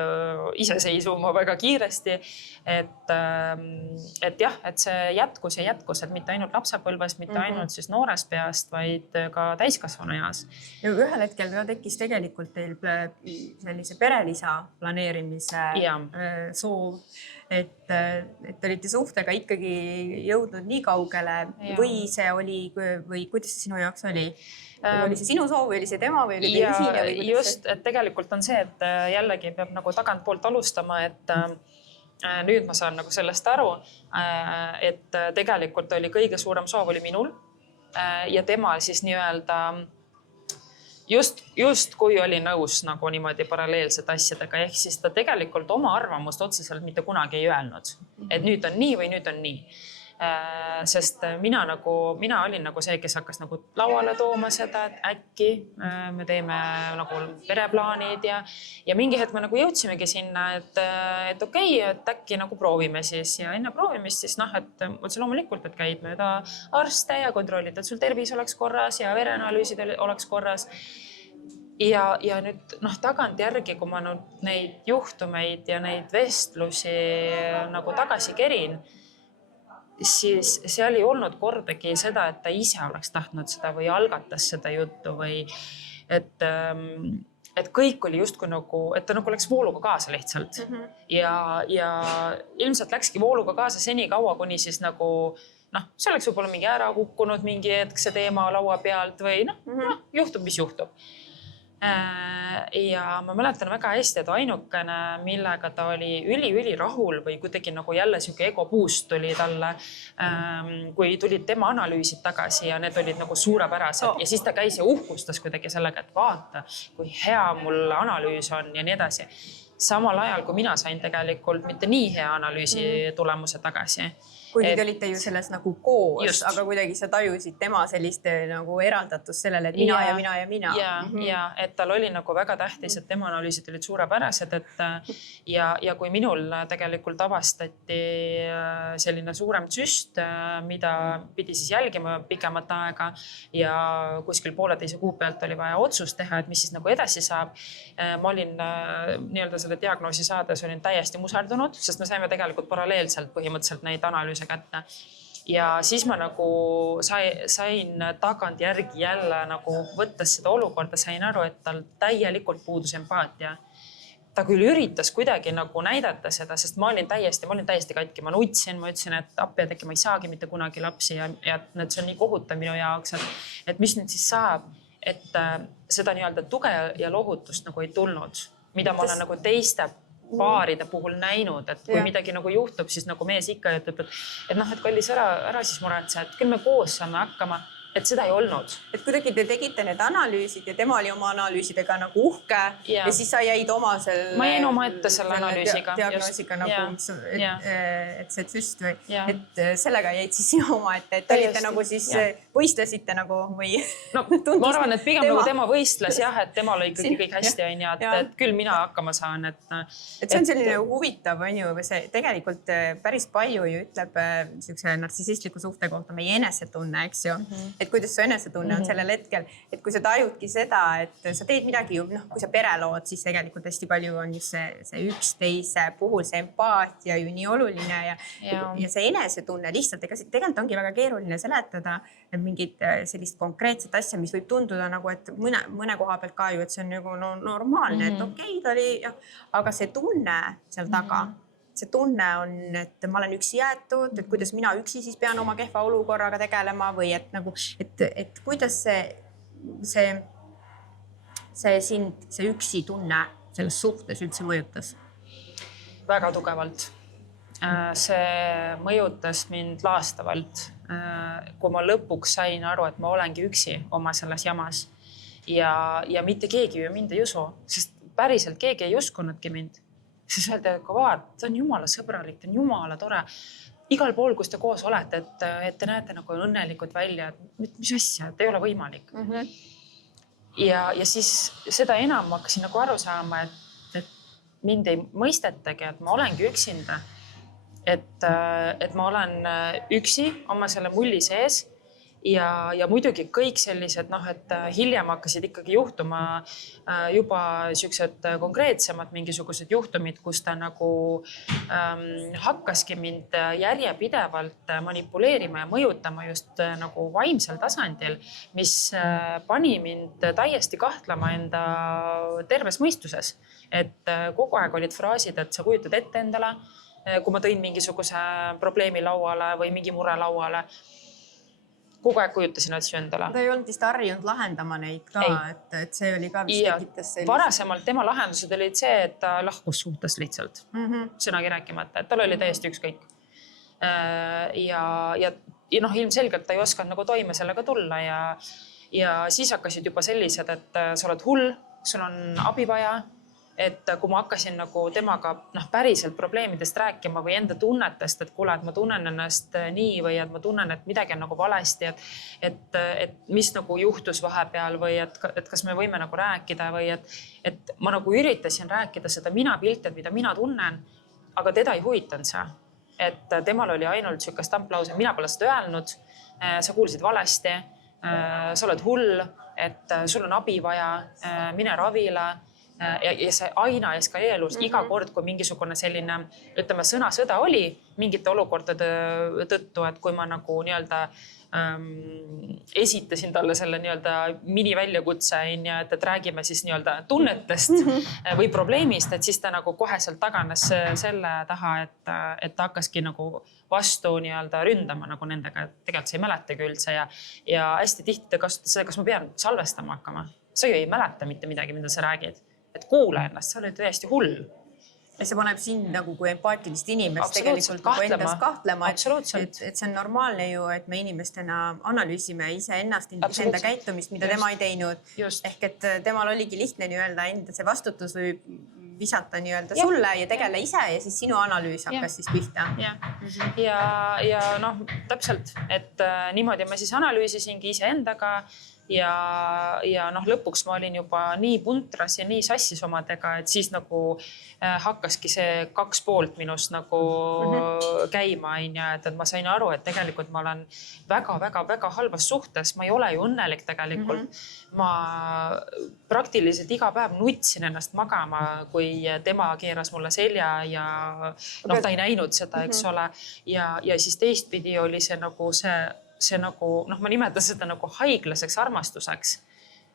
iseseisvuma väga kiiresti. Et jah, et see jätkus ja jätkus, et mitte ainult lapsepõlves, mitte ainult siis noorest peast, vaid ka täiskasvanu eas. Ja ühel hetkel ka tekkis tegelikult teil sellise perelisa planeerimise soov, et olite suhtega ikkagi jõudnud nii kaugele või see oli, või kuidas see sinu jaoks oli? Oli see sinu soov või oli see tema või oli teil ühine? Just, et tegelikult on see, et jällegi peab nagu tagantpoolt alustama, et nüüd ma saan nagu sellest aru, et tegelikult oli kõige suurem soov oli minul ja tema siis nii-öelda just kui oli nõus nagu niimoodi paralleelsete asjadega, ehk siis ta tegelikult oma arvamust otseselt mitte kunagi ei öelnud, et nüüd on nii või nüüd on nii. Sest mina olin nagu see, kes hakkas nagu lauale tooma seda, et äkki me teeme nagu pereplaanid ja mingi hetk me nagu jõudsimegi sinna, et okei, et äkki nagu proovime siis ja enne proovimist siis et otse loomulikult, et käid mööda arste ja kontrollid, et sul tervis oleks korras ja vereanalüüsid oleks korras. Ja nüüd tagantjärgi, kui ma neid juhtumeid ja neid vestlusi nagu tagasi kerin, siis seal ei olnud kordagi seda, et ta ise oleks tahtnud seda või algatas seda juttu või et kõik oli justkui nagu, et ta nagu läks vooluga kaasa lihtsalt. Ja ilmselt läkski vooluga kaasa seni kaua, kuni siis nagu see oleks võib-olla mingi ära kukkunud mingi hetk see teema laua pealt või juhtub, mis juhtub. Ja ma mäletan väga hästi, et ainukene, millega ta oli üli rahul või kuidagi nagu jälle siuke ego boost tuli talle, kui tulid tema analüüsid tagasi ja need olid nagu suurepärased ja siis ta käis ja uhkustas kuidagi sellega, et vaata, kui hea mul analüüs on ja nii edasi. Samal ajal, kui mina sain tegelikult mitte nii hea analüüsi tulemuse tagasi. Kuigi te olite ju selles nagu koos, aga kuidagi sa tajusid tema sellist nagu eraldatust sellele, et mina ja mina ja mina. Ja et tal oli nagu väga tähtis, et tema analüüsid olid suurepärased, ja kui minul tegelikult avastati selline suurem süst, mida pidi siis jälgima pikemat aega ja kuskil 1,5 kuu pealt oli vaja otsust teha, et mis siis nagu edasi saab. Ma olin nii-öelda selle diagnoosi saades olin täiesti muserdunud, sest me saime tegelikult paralleelselt põhimõtteliselt neid analüüse kätte. Ja siis ma nagu sain tagantjärgi jälle nagu võttes seda olukorda, sain aru, et tal täielikult puudus empaatia. Ta küll üritas kuidagi nagu näidata seda, sest ma olin täiesti katki. Ma nutsin, ma ütlesin, et appi, et äkki ma ei saagi mitte kunagi lapsi ja see on nii kohutav minu jaoks, et mis nüüd siis saab, et seda nii-öelda tuge ja lohutust nagu ei tulnud, mida ma olen nagu teiste paaride puhul näinud, et kui midagi nagu juhtub, siis nagu mees ikka ütleb, et kallis ära siis muretse, et küll me koos saame hakkama, et seda ei olnud. Et kuidagi te tegite need analüüsid ja tema oli oma analüüsidega nagu uhke ja siis sa jäid oma ma jäin oma ette selle analüüsiga. Diagnoosiga nagu, et see süst või, et sellega jäid siis sinu oma ette, et olite nagu siis võistlesite nagu või? No ma arvan, et pigem nagu tema võistles et temal ikkagi kõik hästi on ja et küll mina hakkama saan. Et see on selline huvitav, on ju, see tegelikult päris palju ju ütleb niisuguse narsissistliku suhte kohta meie enesetunne, eks ju. Et kuidas su enesetunne on sellel hetkel, et kui sa tajudki seda, et sa teed midagi ju, kui sa pere lood, siis tegelikult hästi palju on just see üksteise puhul see empaatia ju nii oluline ja see enesetunne lihtsalt, ega tegelikult ongi väga keeruline seletada mingit sellist konkreetset asja, mis võib tunduda nagu, et mõne koha pealt ka ju, et see on nagu normaalne, et okei, ta oli, aga see tunne seal taga, see tunne on, et ma olen üksi jäetud, et kuidas mina üksi siis pean oma kehva olukorraga tegelema või et nagu, et kuidas see üksi tunne selles suhtes üldse mõjutas? Väga tugevalt. See mõjutas mind laastavalt, kui ma lõpuks sain aru, et ma olengi üksi oma selles jamas ja mitte keegi ju mind ei usu, sest päriselt keegi ei uskunudki mind. Siis öeldi, et vaat, ta on jumala sõbralik, ta on jumala tore. Igal pool, kus te koos olete, et te näete nagu õnnelikult välja, et mis asja, et ei ole võimalik. Ja siis seda enam ma hakkasin nagu aru saama, et mind ei mõistetagi, et ma olengi üksinda. Et ma olen üksi oma selle mulli sees ja muidugi kõik sellised, et hiljem hakkasid ikkagi juhtuma juba siuksed konkreetsemad mingisugused juhtumid, kus ta nagu hakkaski mind järjepidevalt manipuleerima ja mõjutama just nagu vaimsel tasandil, mis pani mind täiesti kahtlema enda terves mõistuses. Et kogu aeg olid fraasid, et sa kujutad ette endale, kui ma tõin mingisuguse probleemi lauale või mingi mure lauale, kogu aeg kujutasin asju endale. Ta ei olnud vist harjunud lahendama neid ka, et see oli ka vist tekitas sellist. Varasemalt tema lahendused olid see, et ta lahkus suhtes lihtsalt. Sõnagi rääkimata, et tal oli täiesti ükskõik. Ja ilmselgelt ta ei osanud nagu toime sellega tulla ja siis hakkasid juba sellised, et sa oled hull, sul on abi vaja. Et kui ma hakkasin nagu temaga päriselt probleemidest rääkima või enda tunnetest, et kuule, et ma tunnen ennast nii või et ma tunnen, et midagi on nagu valesti, et mis nagu juhtus vahepeal või et kas me võime nagu rääkida või et ma nagu üritasin rääkida seda minapilti, mida mina tunnen, aga teda ei huvitanud see. Et temal oli ainult siukest tamplause, mina pole seda öelnud, sa kuulsid valesti, sa oled hull, et sul on abi vaja, mine ravile. Ja see aina eskaleerus iga kord, kui mingisugune selline, ütleme, sõnasõda oli mingite olukordade tõttu, et kui ma nagu nii-öelda esitasin talle selle nii-öelda miniväljakutse, et räägime siis nii-öelda tunnetest või probleemist, et siis ta nagu koheselt taganes selle taha, et ta hakkaski nagu vastu nii-öelda ründama nagu nendega, et tegelikult sa ei mäletagi üldse ja hästi tihti ta kasutas seda, kas ma pean salvestama hakkama. Sa ju ei mäleta mitte midagi, mida sa räägid. Et kuula ennast, sa oled täiesti hull. Ja see paneb sind nagu kui empaatilist inimest tegelikult nagu endas kahtlema. Et see on normaalne ju, et me inimestena analüüsime ise ennast, enda käitumist, mida tema ei teinud. Ehk et temal oligi lihtne nii-öelda enda see vastutus või visata nii-öelda sulle ja tegele ise ja siis sinu analüüs hakkas siis pihta. Ja täpselt, et niimoodi ma siis analüüsisingi ise endaga ja lõpuks ma olin juba nii puntras ja nii sassis omadega, et siis nagu hakkaski see 2 poolt minust nagu käima, et ma sain aru, et tegelikult ma olen väga halvas suhtes, ma ei ole ju õnnelik tegelikult. Ma praktiliselt iga päev nutsin ennast magama, kui tema keeras mulle selja ja ta ei näinud seda, eks ole. Ja siis teistpidi oli see nagu, ma nimetan seda nagu haiglaseks armastuseks.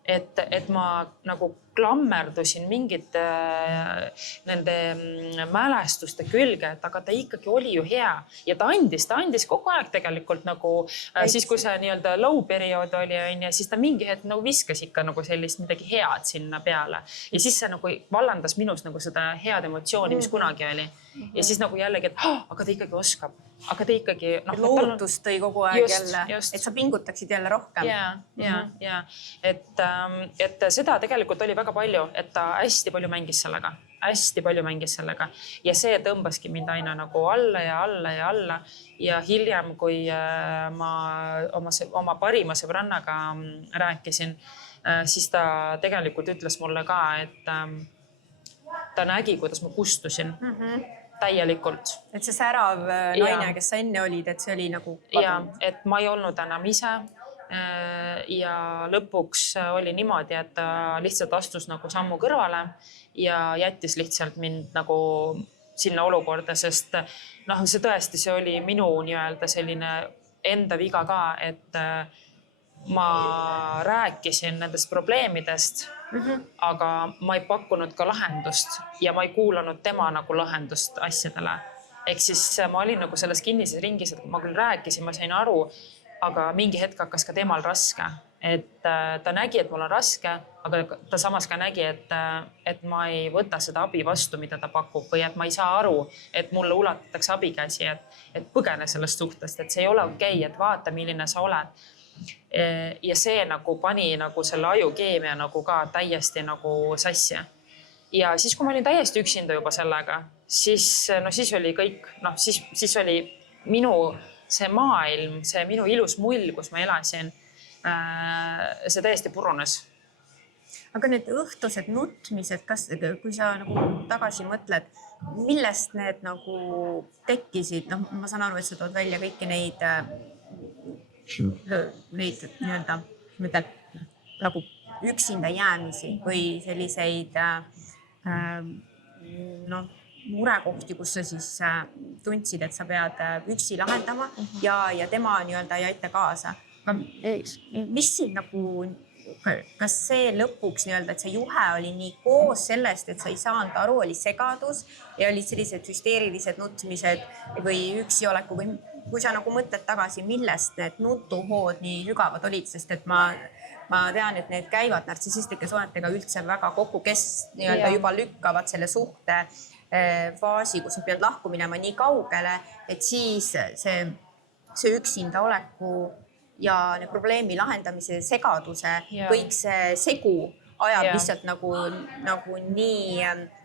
Et ma nagu klammerdusin mingite nende mälestuste külge, et aga ta ikkagi oli ju hea ja ta andis kogu aeg tegelikult nagu siis, kui see nii-öelda low periood oli, siis ta mingi hetk nagu viskas ikka nagu sellist midagi head sinna peale ja siis see nagu vallandas minus nagu seda head emotsiooni, mis kunagi oli ja siis nagu jällegi, et aga ta ikkagi oskab. Aga ta ikkagi... lootust tõi kogu aeg jälle, et sa pingutaksid jälle rohkem. Ja. Et seda tegelikult oli väga palju, et ta hästi palju mängis sellega. Ja see tõmbaski mind aina nagu alla ja alla. Ja hiljem, kui ma oma parima sõbrannaga rääkisin, siis ta tegelikult ütles mulle ka, et ta nägi, kuidas ma kustusin. Täielikult. Et see särav naine, kes sa enne olid, et see oli nagu kadunud. Ja, et ma ei olnud enam ise ja lõpuks oli niimoodi, et ta lihtsalt astus nagu sammu kõrvale ja jättis lihtsalt mind nagu sinna olukorda, sest see tõesti, see oli minu nii-öelda selline enda viga ka, et ma rääkisin nendest probleemidest, aga ma ei pakkunud ka lahendust ja ma ei kuulanud tema nagu lahendust asjadele. Ehk siis ma olin nagu selles kinnises ringis, et ma küll rääkisin, ma sain aru, aga mingi hetk hakkas ka temal raske. Et ta nägi, et mul on raske, aga ta samas ka nägi, et ma ei võta seda abi vastu, mida ta pakub või et ma ei saa aru, et mulle ulatatakse abikäsi, et põgene sellest suhtest, et see ei ole okei, et vaata, milline sa oled. Ja see nagu pani nagu selle ajukeemia nagu ka täiesti nagu sassi. ja siis, kui ma olin täiesti üksinda juba sellega, siis oli kõik, siis oli minu see maailm, see minu ilus mull, kus ma elasin, see täiesti purunes. Aga need õhtused nutmised, kui sa nagu tagasi mõtled, millest need nagu tekkisid? Ma saan aru, et sa tood välja kõiki neid nii-öelda, nagu üksinda jäämisi või selliseid murekohti, kus sa siis tundsid, et sa pead üksi lahendama ja tema nii-öelda ei aita kaasa. Mis siin nagu, kas see lõpuks nii-öelda, et see juhe oli nii koos sellest, et sa ei saanud aru, oli segadus ja olid sellised hüsteerilised nutmised või üksi-oleku või kui sa nagu mõtled tagasi, millest need nutuhood nii sügavad olid, sest et ma tean, et need käivad nartsissistlike suhetega üldse väga kokku, kes nii-öelda juba lükkavad selle suhte faasi, kus nad peavad lahku minema nii kaugele, et siis see üksinda oleku ja probleemi lahendamise segaduse, kõik see segu ajab lihtsalt nagu nii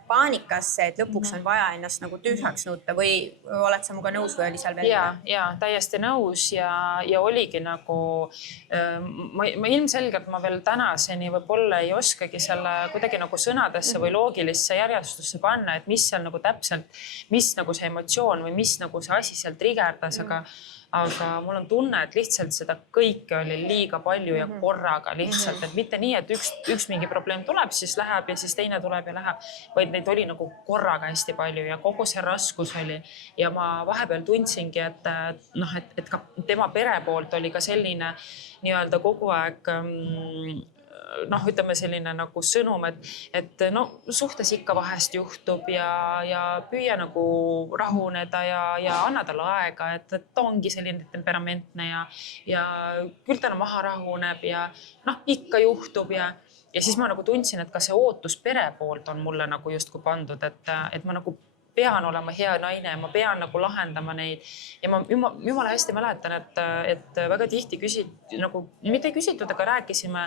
paanikasse, et lõpuks on vaja ennast nagu tühjaks nutta või oled sa muga nõus või oli seal veel? Ja täiesti nõus ja oligi nagu, ma ilmselgelt ma veel tänaseni võib-olla ei oskagi selle kuidagi nagu sõnadesse või loogilisse järjestusse panna, et mis seal nagu täpselt, mis nagu see emotsioon või mis nagu see asi seal trigerdas, aga mul on tunne, et lihtsalt seda kõike oli liiga palju ja korraga lihtsalt, et mitte nii, et üks mingi probleem tuleb, siis läheb ja siis teine tuleb ja läheb, vaid neid oli nagu korraga hästi palju ja kogu see raskus oli. Ja ma vahepeal tundsingi, et ka tema pere poolt oli ka selline nii-öelda kogu aeg ütleme selline nagu sõnum, et suhtes ikka vahest juhtub ja püüa nagu rahuneda ja anna talle aega, et ta ongi selline temperamentne ja küll ta maha rahuneb ja ikka juhtub ja siis ma nagu tundsin, et ka see ootus pere poolt on mulle nagu justkui pandud, et ma nagu pean olema hea naine ja ma pean nagu lahendama neid ja ma jumala hästi mäletan, et väga tihti nagu mitte küsitud, aga rääkisime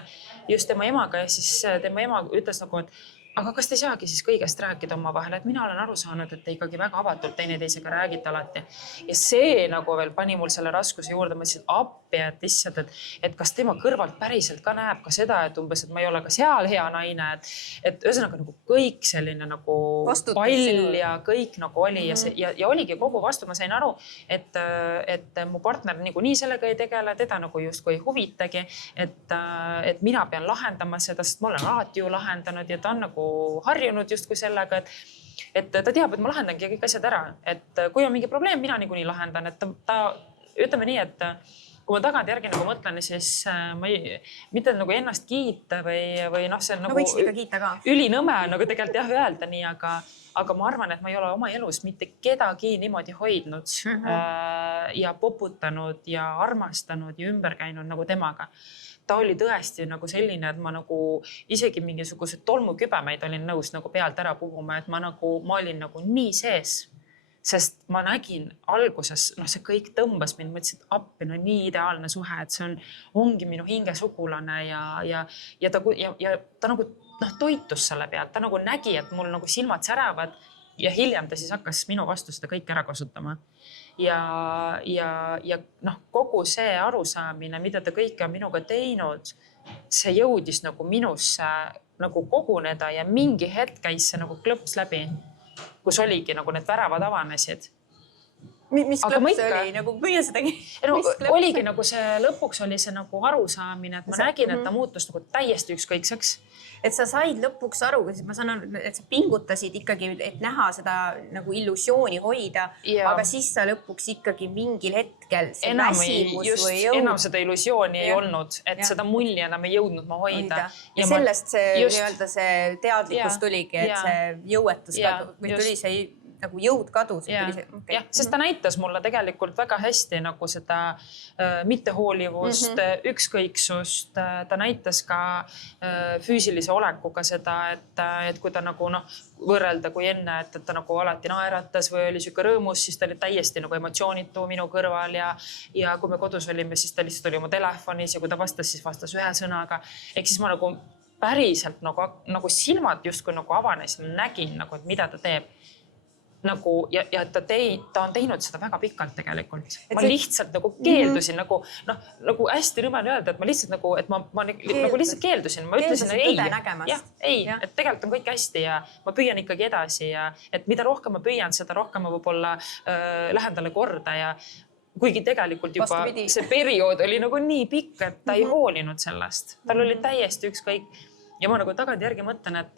just tema emaga ja siis tema ema ütles nagu, et aga kas te ei saagi siis kõigest rääkida omavahel, et mina olen aru saanud, et te ikkagi väga avatult teineteisega räägite alati. Ja see nagu veel pani mul selle raskuse juurde, ma ütlesin appi, et lihtsalt, et kas tema kõrvalt päriselt ka näeb ka seda, et umbes, et ma ei ole ka seal hea naine, et ühesõnaga nagu kõik selline nagu pall ja kõik nagu oli ja oligi kogu vastu, ma sain aru, et mu partner niikuinii sellega ei tegele, teda nagu justkui ei huvitagi, et mina pean lahendama seda, sest ma olen alati ju lahendanud ja ta on nagu harjunud justkui sellega, et ta teab, et ma lahendangi kõik asjad ära, et kui on mingi probleem, mina niikuinii lahendan, et ta ütleme nii, et kui ma tagantjärgi nagu mõtlen, siis ma ei, mitte nagu ennast kiita või see on nagu ülinõme nagu tegelikult öelda nii, aga ma arvan, et ma ei ole oma elus mitte kedagi niimoodi hoidnud ja poputanud ja armastanud ja ümber käinud nagu temaga. Ta oli tõesti nagu selline, et ma nagu isegi mingisugused tolmukübemeid olin nõus nagu pealt ära puhuma, et ma olin nagu nii sees, sest ma nägin alguses, see kõik tõmbas mind, ma ütlesin, et appi, nii ideaalne suhe, et see ongi minu hingesugulane ja ta nagu toitus selle pealt, ta nagu nägi, et mul nagu silmad säravad ja hiljem ta siis hakkas minu vastu seda kõik ära kasutama. Ja kogu see arusaamine, mida ta kõike on minuga teinud, see jõudis nagu minusse nagu koguneda ja mingi hetk käis see nagu klõps läbi, kus oligi nagu need väravad avanesid. Mis klõps oli? Nagu püüa sedagi? Oligi nagu see, lõpuks oli see nagu arusaamine, et ma nägin, et ta muutus nagu täiesti ükskõikseks. Et sa said lõpuks aru, ma saan aru, et sa pingutasid ikkagi, et näha seda nagu illusiooni hoida, aga siis sa lõpuks ikkagi mingil hetkel see väsimus või jõud. Enam seda illusiooni ei olnud, et seda mulli enam ei jõudnud ma hoida. Ja sellest see teadlikkus tuligi, et see jõuetus või tuli see nagu jõud kadus. Jah, sest ta näitas mulle tegelikult väga hästi nagu seda mittehoolivust, ükskõiksust. Ta näitas ka füüsilise olekuga seda, et kui ta nagu võrrelda kui enne, et ta nagu alati naeratas või oli siuke rõõmus, siis ta oli täiesti nagu emotsioonitu minu kõrval ja kui me kodus olime, siis ta lihtsalt oli oma telefonis ja kui ta vastas, siis vastas ühe sõnaga. Ehk siis ma nagu päriselt nagu silmad justkui nagu avanes, nägin nagu, et mida ta teeb. Nagu, ja ta on teinud seda väga pikalt tegelikult. Ma lihtsalt nagu keeldusin nagu hästi nõme on öelda, et ma lihtsalt nagu, et ma nagu lihtsalt keeldusin. Ma ütlesin, ei, et tegelikult on kõik hästi ja ma püüan ikkagi edasi ja et mida rohkem ma püüan, seda rohkem ma võib-olla lähen talle korda ja kuigi tegelikult juba see periood oli nagu nii pikk, et ta ei hoolinud sellest. Tal oli täiesti ükskõik. Ja ma nagu tagantjärgi mõtlen, et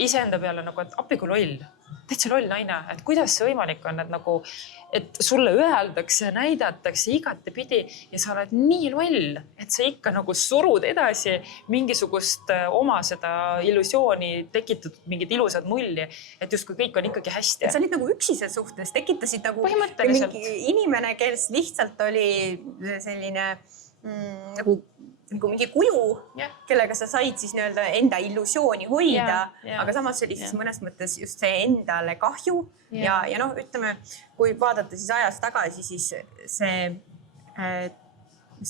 iseenda peale nagu, et appi kui loll. Täitsa loll naine, et kuidas see võimalik on, et nagu, et sulle öeldakse, näidatakse igatepidi ja sa oled nii loll, et sa ikka nagu surud edasi mingisugust oma seda illusiooni tekitatud mingid ilusad mulli, et justkui kõik on ikkagi hästi. Sa olid nagu üksise suhtes, tekitasid nagu mingi inimene, kes lihtsalt oli selline nagu mingi kuju, kellega sa said siis nii-öelda enda illusiooni hoida, aga samas oli siis mõnes mõttes just see endale kahju ja noh, ütleme, kui vaadata siis ajas tagasi, siis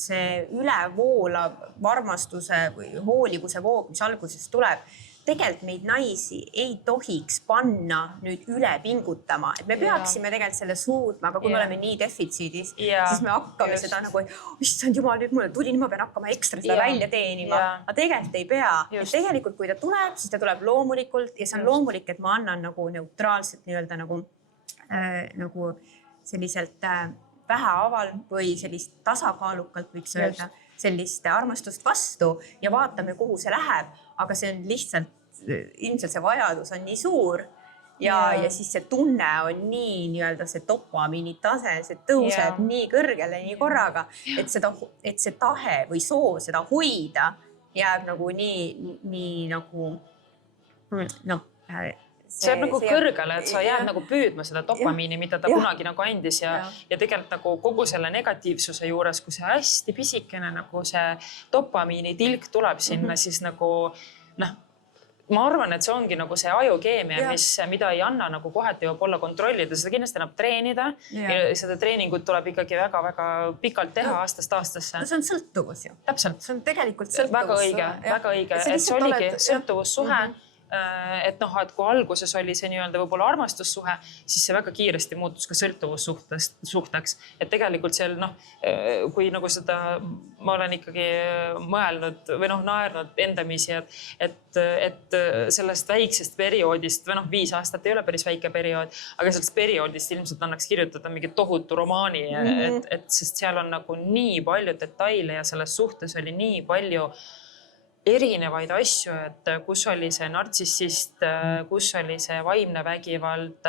see ülevoolav varmastuse või hoolivuse voog, mis alguses tuleb, tegelikult meid naisi ei tohiks panna nüüd üle pingutama, et me peaksime tegelikult selle suutma, aga kui me oleme nii defitsiidis, siis me hakkame seda nagu, issand jumal, nüüd mulle tuli, ma pean hakkama ekstra seda välja teenima, aga tegelikult ei pea. Et tegelikult, kui ta tuleb, siis ta tuleb loomulikult ja see on loomulik, et ma annan nagu neutraalselt nii-öelda nagu selliselt väheaval või sellist tasakaalukalt võiks öelda sellist armastust vastu ja vaatame, kuhu see läheb, aga see on lihtsalt, ilmselt see vajadus on nii suur ja siis see tunne on nii nii-öelda see dopamiini tase, see tõuseb nii kõrgele, nii korraga, et see tahe või soov seda hoida jääb nagu nii nagu see on nagu kõrgele, et sa jääd nagu püüdma seda dopamiini, mida ta kunagi nagu andis ja tegelikult nagu kogu selle negatiivsuse juures, kui see hästi pisikene nagu see dopamiini tilk tuleb sinna, siis nagu ma arvan, et see ongi nagu see ajukeemia, mida ei anna nagu kohati võib-olla kontrollida, seda kindlasti annab treenida. Seda treeningut tuleb ikkagi väga-väga pikalt teha aastast aastasse. No see on sõltuvus ju. Täpselt. See on tegelikult sõltuvus. Väga õige. Et see oligi sõltuvussuhe. Et kui alguses oli see nii-öelda võib-olla armastussuhe, siis see väga kiiresti muutus ka sõltuvussuhteks. Et tegelikult seal, kui nagu seda ma olen ikkagi mõelnud või naernud endamisi, et sellest väiksest perioodist või 5 aastat ei ole päris väike periood, aga sellest perioodist ilmselt annaks kirjutada mingi tohutu romaani, sest seal on nagu nii palju detaile ja selles suhtes oli nii palju erinevaid asju, et kus oli see nartsissist, kus oli see vaimne vägivald.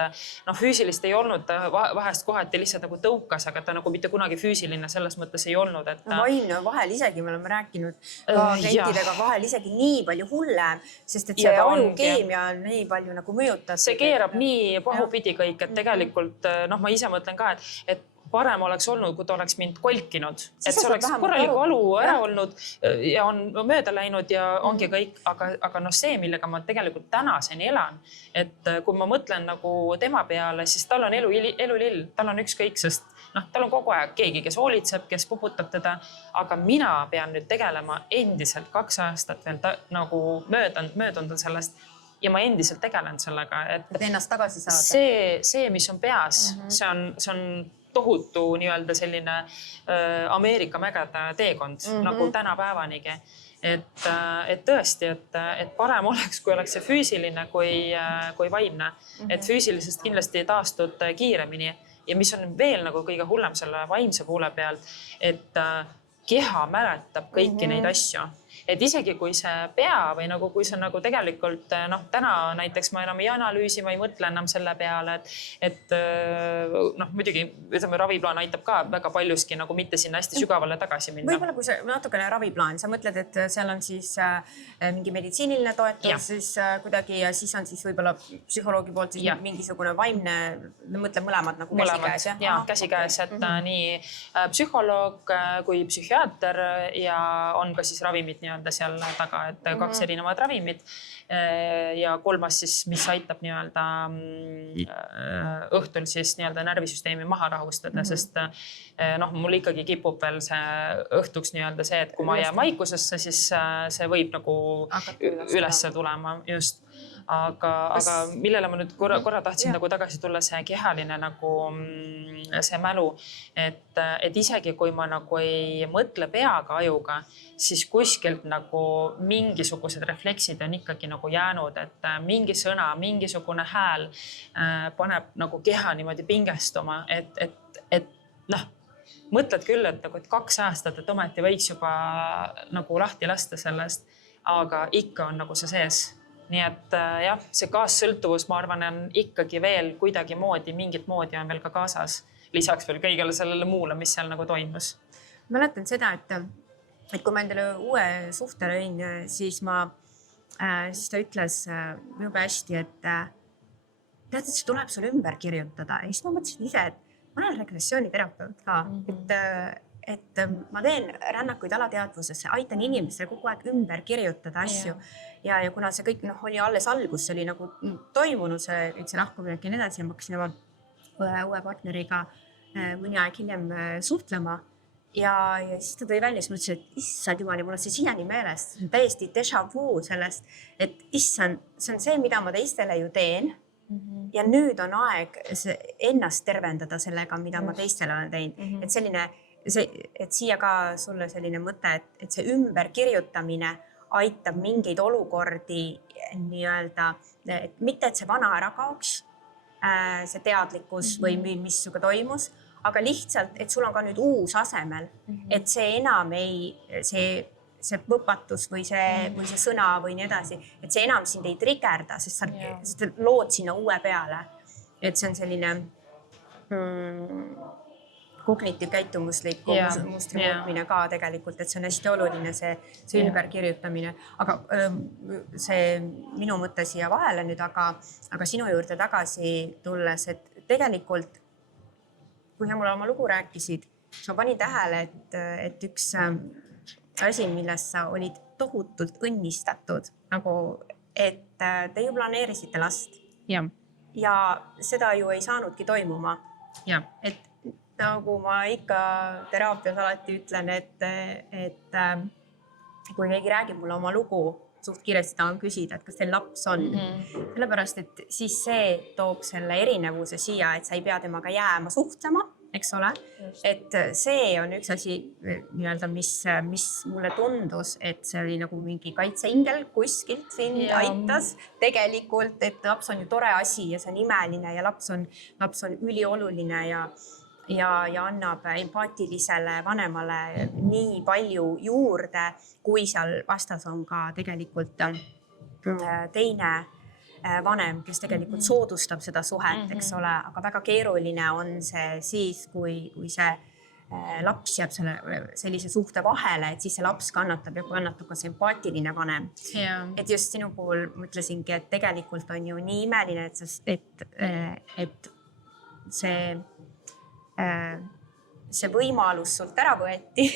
Füüsilist ei olnud, vahest kohati lihtsalt nagu tõukas, aga ta nagu mitte kunagi füüsiline selles mõttes ei olnud. Vaimne vahel isegi, me oleme rääkinud ka klientidega vahel isegi nii palju hullem, sest et see ajukeemia on nii palju nagu mõjutab. See keerab nii pahupidi kõik, et tegelikult ma ise mõtlen ka, et parem oleks olnud, kui ta oleks mind kolkinud. Et see oleks korraliku alu ära olnud ja on mööda läinud ja ongi kõik. Aga see, millega ma tegelikult tänaseni elan, et kui ma mõtlen nagu tema peale, siis tal on elulill, tal on ükskõik, sest tal on kogu aeg keegi, kes hoolitseb, kes puhutab teda. Aga mina pean nüüd tegelema endiselt 2 aastat veel nagu möödunud on sellest. Ja ma endiselt tegelen sellega, et ennast tagasi saada. See, mis on peas, see on tohutu nii-öelda selline Ameerika mägede teekond, nagu tänapäevanigi. Et tõesti, et parem oleks, kui oleks see füüsiline kui vaimne. Et füüsilisest kindlasti taastud kiiremini. Ja mis on veel nagu kõige hullem selle vaimse poole pealt, et keha mäletab kõiki neid asju. Et isegi kui see pea või nagu kui see nagu tegelikult, täna näiteks ma enam ei analüüsi, ma ei mõtle enam selle peale, et muidugi raviplaan aitab ka väga paljuski nagu mitte sinna hästi sügavale tagasi minna. Võibolla kui see natukene raviplaan, sa mõtled, et seal on siis mingi meditsiiniline toetus siis kuidagi ja siis on siis võibolla psühholoogi poolt siis mingisugune vaimne, mõtled mõlemad nagu käsikäes. Ja käsikäes, et nii psühholoog kui psühhiaater ja on ka siis ravimid nii-öelda seal taga, et 2 erinevad ravimid ja 3. siis, mis aitab nii-öelda õhtul siis nii-öelda närvisüsteemi maha rahustada, sest noh, mul ikkagi kipub veel see õhtuks nii-öelda see, et kui ma jään vaikusesse, siis see võib nagu ülesse tulema just. Aga millele ma nüüd korra tahtsin nagu tagasi tulla, see kehaline nagu see mälu, et isegi kui ma nagu ei mõtle peaga ajuga, siis kuskilt nagu mingisugused refleksid on ikkagi nagu jäänud, et mingi sõna, mingisugune hääl paneb nagu keha niimoodi pingestuma, et noh, mõtled küll, et 2 aastat, et ometi võiks juba nagu lahti lasta sellest, aga ikka on nagu see sees. Nii et jah, see kaassõltuvus, ma arvan, on ikkagi veel kuidagi moodi, mingit moodi on veel ka kaasas. Lisaks veel kõigele sellele muule, mis seal nagu toimus. Mäletan seda, et kui ma endale uue suhte lõin, siis ta ütles jube hästi, et tead, et see tuleb sul ümber kirjutada. Ja siis ma mõtlesin ise, et ma olen regressiooniterapeut ka, et ma teen rännakuid alateadvusesse, aitan inimestele kogu aeg ümber kirjutada asju. Ja kuna see kõik oli alles algus, see oli nagu toimunud, see lahkumine ja nii edasi, ja ma hakkasin oma uue partneriga mõni aeg hiljem suhtlema. Ja siis ta tõi välja, siis mõtlesin, et issand jumal, ja mul on see siiani meelest, täiesti déjà vu sellest, et issand, see on see, mida ma teistele ju teen. Ja nüüd on aeg ennast tervendada sellega, mida ma teistele olen teinud. Et selline, et siia ka sulle selline mõte, et see ümberkirjutamine aitab mingeid olukordi nii-öelda, et mitte, et see vana ära kaoks, see teadlikkus või mis suga toimus, aga lihtsalt, et sul on ka nüüd uus asemel, et see enam see põpatus või see sõna või nii edasi, et see enam sind ei triggerda, sest sa lood sinna uue peale. Et see on selline kognitiivkäitumuslik mustri muutmine ka tegelikult, et see on hästi oluline, see ümberkirjutamine. Aga see minu mõte siia vahele nüüd, aga sinu juurde tagasi tulles, et tegelikult, kui sa mulle oma lugu rääkisid, siis ma panin tähele, et üks asi, milles sa olid tohutult õnnistatud, nagu, et te ju planeerisite last. Ja seda ju ei saanudki toimuma. Et nagu ma ikka teraapias alati ütlen, et kui keegi räägib mulle oma lugu, suht kiiresti tahan küsida, et kas teil laps on. Sellepärast, et siis see toob selle erinevuse siia, et sa ei pea temaga jääma suhtlema, eks ole. Et see on üks asi, nii-öelda, mis mulle tundus, et see oli nagu mingi kaitseingel kuskilt sind aitas tegelikult, et laps on ju tore asi ja see on imeline ja laps on ülioluline ja annab empaatilisele vanemale nii palju juurde, kui seal vastas on ka tegelikult teine vanem, kes tegelikult soodustab seda suhet, eks ole, aga väga keeruline on see siis, kui see laps jääb sellise suhte vahele, et siis see laps kannatab ja kannatab ka see empaatiline vanem. Et just sinu puhul mõtlesingi, et tegelikult on ju nii imeline, et see võimalus sult ära võeti.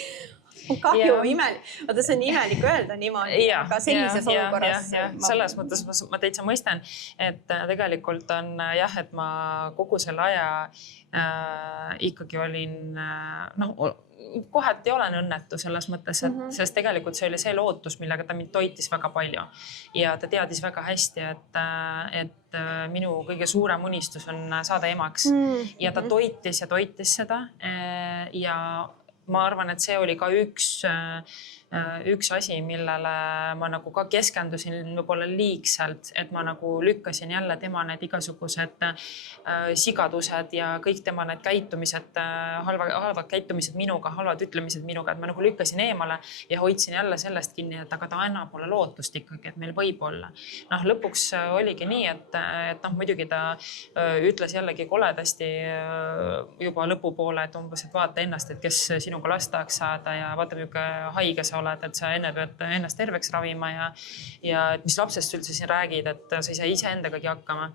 Kahju, vaata see on imelik öelda niimoodi, aga sellises olukorras. Selles mõttes ma täitsa mõistan, et tegelikult on jah, et ma kogu selle aja ikkagi olin, kohati olen õnnetu selles mõttes, sest tegelikult see oli see lootus, millega ta mind toitis väga palju. Ja ta teadis väga hästi, et minu kõige suurem unistus on saada emaks. Ja ta toitis seda ja ma arvan, et see oli ka üks asi, millele ma nagu ka keskendusin võib-olla liigselt, et ma nagu lükkasin jälle tema need igasugused sigadused ja kõik tema need käitumised, halvad käitumised minuga, halvad ütlemised minuga, et ma nagu lükkasin eemale ja hoidsin jälle sellest kinni, et aga ta annab mulle lootust ikkagi, et meil võib olla. Lõpuks oligi nii, et muidugi ta ütles jällegi koledasti juba lõpupoole, et umbes, et vaata ennast, et kes sinuga last tahaks saada ja vaata, milline haige sa oled, et sa enne pead ennast terveks ravima ja et mis lapsest üldse siin räägid, et sa ei saa ise endagagi hakkama.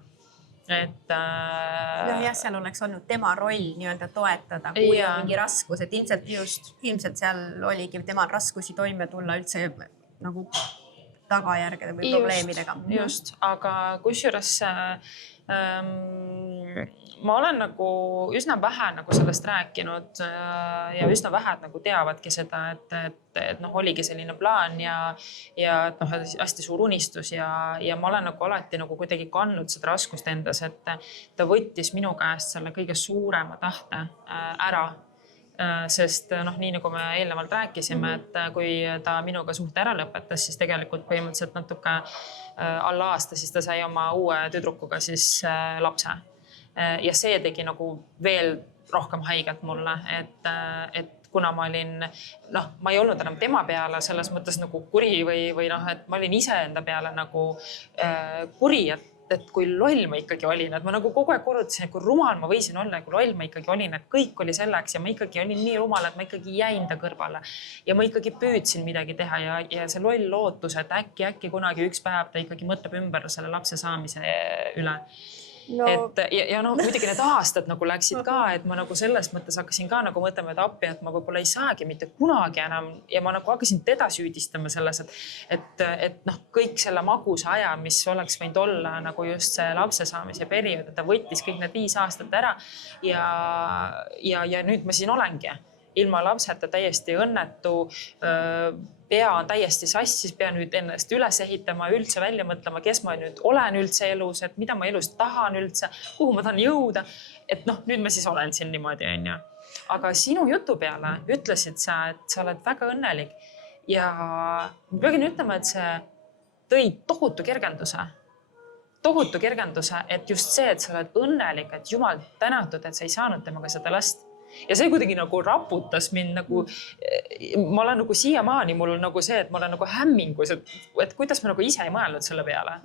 Seal oleks olnud tema roll nii-öelda toetada, kui on mingi raskus, et ilmselt seal oligi temal raskusi toime tulla üldse nagu tagajärgede või probleemidega. Just, aga kusjuures ma olen nagu üsna vähe nagu sellest rääkinud ja üsna vähe nagu teavadki seda, et noh, oligi selline plaan ja noh, hästi suur unistus ja ma olen nagu alati nagu kuidagi kandnud seda raskust endas, et ta võttis minu käest selle kõige suurema tahte ära. Sest noh, nii nagu me eelnevalt rääkisime, et kui ta minuga suhte ära lõpetas, siis tegelikult põhimõtteliselt natuke alla aasta, siis ta sai oma uue tüdrukuga siis lapse. Ja see tegi nagu veel rohkem haiget mulle, et kuna ma olin, noh, ma ei olnud enam tema peale selles mõttes nagu kuri või noh, et ma olin ise enda peale nagu kuri, et kui loll ma ikkagi olin, et ma nagu kogu aeg korrutasin, et kui rumal ma võisin olla, kui loll ma ikkagi olin, et kõik oli selleks ja ma ikkagi olin nii rumal, et ma ikkagi jäin ta kõrvale ja ma ikkagi püüdsin midagi teha ja see loll lootus, et äkki kunagi üks päev ta ikkagi mõtleb ümber selle lapse saamise üle. No. Ja no muidugi need aastad nagu läksid ka, et ma nagu selles mõttes hakkasin ka nagu mõtlema, et appi, et ma võib-olla ei saagi mitte kunagi enam ja ma nagu hakkasin teda süüdistama selles, et noh, kõik selle magusa aja, mis oleks võinud olla nagu just see lapse saamise periood, et ta võttis kõik need 5 aastat ära ja nüüd ma siin olengi ilma lapseta täiesti õnnetu, pea on täiesti sassis, pea nüüd ennast üles ehitama, üldse välja mõtlema, kes ma nüüd olen üldse elus, et mida ma elus tahan üldse, kuhu ma tahan jõuda. Et noh, nüüd ma siis olen siin niimoodi, on ju. Aga sinu jutu peale ütlesid sa, et sa oled väga õnnelik ja ma peagin ütlema, et see tõi tohutu kergenduse, et just see, et sa oled õnnelik, et jumal tänatud, et sa ei saanud temaga seda last. Ja see kuidagi nagu raputas mind nagu, ma olen nagu siiamaani mul nagu see, et ma olen nagu hämmingus, et kuidas ma nagu ise ei mõelnud selle peale.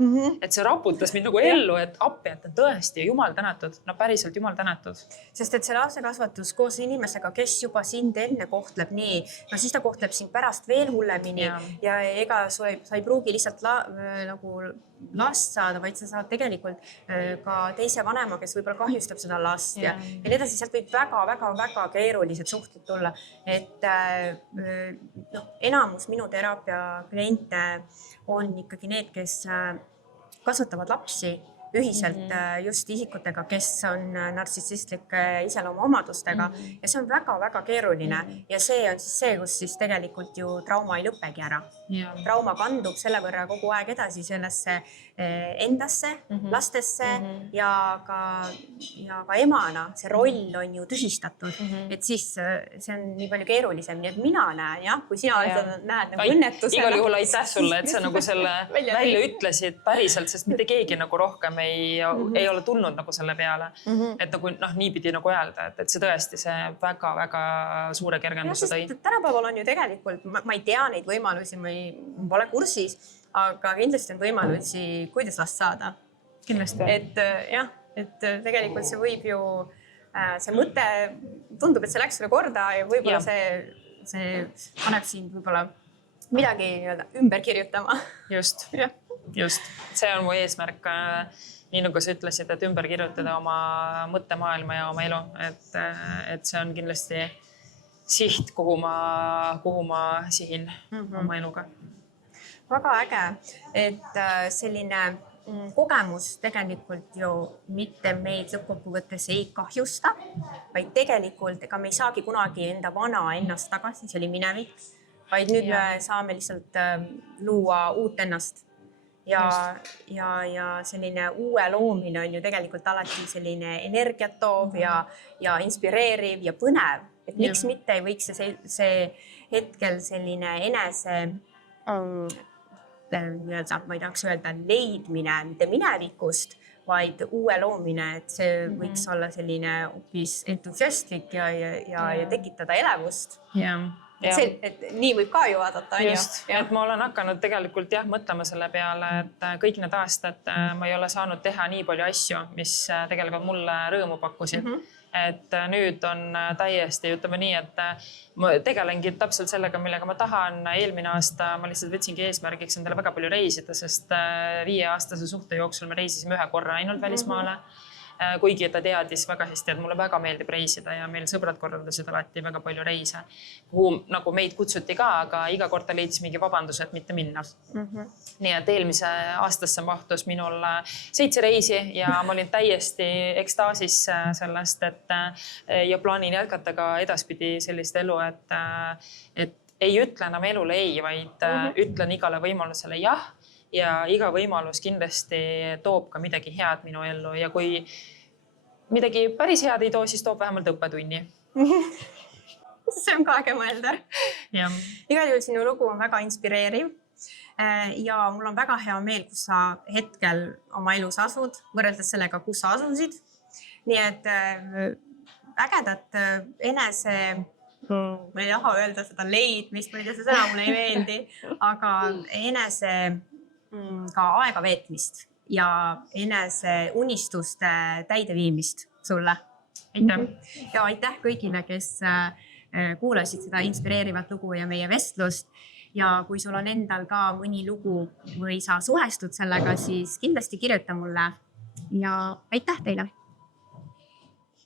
Et see raputas mind nagu ellu, et appi, et tõesti jumal tänatud, no päriselt jumal tänatud. Sest et see lapsekasvatus koos inimesega, kes juba sind enne kohtleb nii, no siis ta kohtleb sind pärast veel hullemini ja ega sa ei pruugi lihtsalt nagu last saada, vaid sa saad tegelikult ka teise vanema, kes võib-olla kahjustab seda last ja nii edasi, sealt võib väga keerulised suhted tulla, et no, enamus minu teraapia kliente on ikkagi need, kes kasvatavad lapsi ühiselt just isikutega, kes on nartsissistlike iseloomuomadustega ja see on väga keeruline ja see on siis see, kus siis tegelikult ju trauma ei lõppegi ära. Trauma kandub selle võrra kogu aeg edasi sellesse endasse, lastesse ja ka emana. See roll on ju tühistatud, et siis see on nii palju keerulisem, nii et mina näen, jah, kui sina näed nagu õnnetusena. Igal juhul aitäh sulle, et sa nagu selle välja ütlesid päriselt, sest mitte keegi nagu rohkem ei ole tulnud nagu selle peale. Et nagu niipidi nagu öelda, et see tõesti see väga suure kergenduse tõi. Tänapäeval on ju tegelikult, ma ei tea neid võimalusi, ma pole kursis, aga kindlasti on võimalusi, kuidas last saada. Kindlasti. Et jah, et tegelikult see võib ju, see mõte tundub, et see läks sulle korda ja võib-olla see paneb sind võib-olla midagi ümber kirjutama. Just. See on mu eesmärk, nii nagu sa ütlesid, et ümber kirjutada oma mõttemaailma ja oma elu, et see on kindlasti siht, kuhu ma sihin oma eluga. Väga äge, et selline kogemus tegelikult ju mitte meid lõppkokkuvõttes ei kahjusta, vaid tegelikult ega me ei saagi kunagi enda vana ennast tagasi, see oli minevik, vaid nüüd me saame lihtsalt luua uut ennast. Ja selline uue loomine on ju tegelikult alati selline energiat toov ja inspireeriv ja põnev. Et miks mitte ei võiks see hetkel selline enese, ma ei tahaks öelda leidmine, mitte minevikust, vaid uue loomine, et see võiks olla selline hoopis entusiastlik ja tekitada elevust. Et nii võib ka ju vaadata. Just, et ma olen hakanud tegelikult mõtlema selle peale, et kõik need aastad ma ei ole saanud teha nii palju asju, mis tegelikult mulle rõõmu pakkusid. Et nüüd on täiesti, ütleme nii, et ma tegelengi täpselt sellega, millega ma tahan. Eelmine aasta ma lihtsalt võtsingi eesmärgiks endale väga palju reisida, sest 5-aastase suhte jooksul me reisisime 1 korra ainult välismaale. kuigi ta teadis väga hästi, et mulle väga meeldib reisida ja meil sõbrad korraldasid alati väga palju reise, kuhu nagu meid kutsuti ka, aga iga kord ta leidis mingi vabanduse, et mitte minna. Nii et eelmise aastasse mahtus minul 7 reisi ja ma olin täiesti ekstaasis sellest, ja plaanin jätkata ka edaspidi sellist elu, et ei ütle enam elule ei, vaid ütlen igale võimalusele jah ja iga võimalus kindlasti toob ka midagi head minu ellu ja kui midagi päris head ei too, siis toob vähemalt õppetunni. See on ka äge mõelda. Igal juhul sinu lugu on väga inspireeriv ja mul on väga hea meel, kus sa hetkel oma elus asud, võrreldes sellega, kus sa asusid. Nii et ägedat enese, ma ei taha öelda seda leidmist, ma ei tea, see sõna mulle ei meeldi, aga enese ka aega veetmist ja enese unistuste täideviimist sulle. Aitäh. Ja aitäh kõigile, kes kuulasid seda inspireerivat lugu ja meie vestlust. Ja kui sul on endal ka mõni lugu või sa suhestud sellega, siis kindlasti kirjuta mulle ja aitäh teile!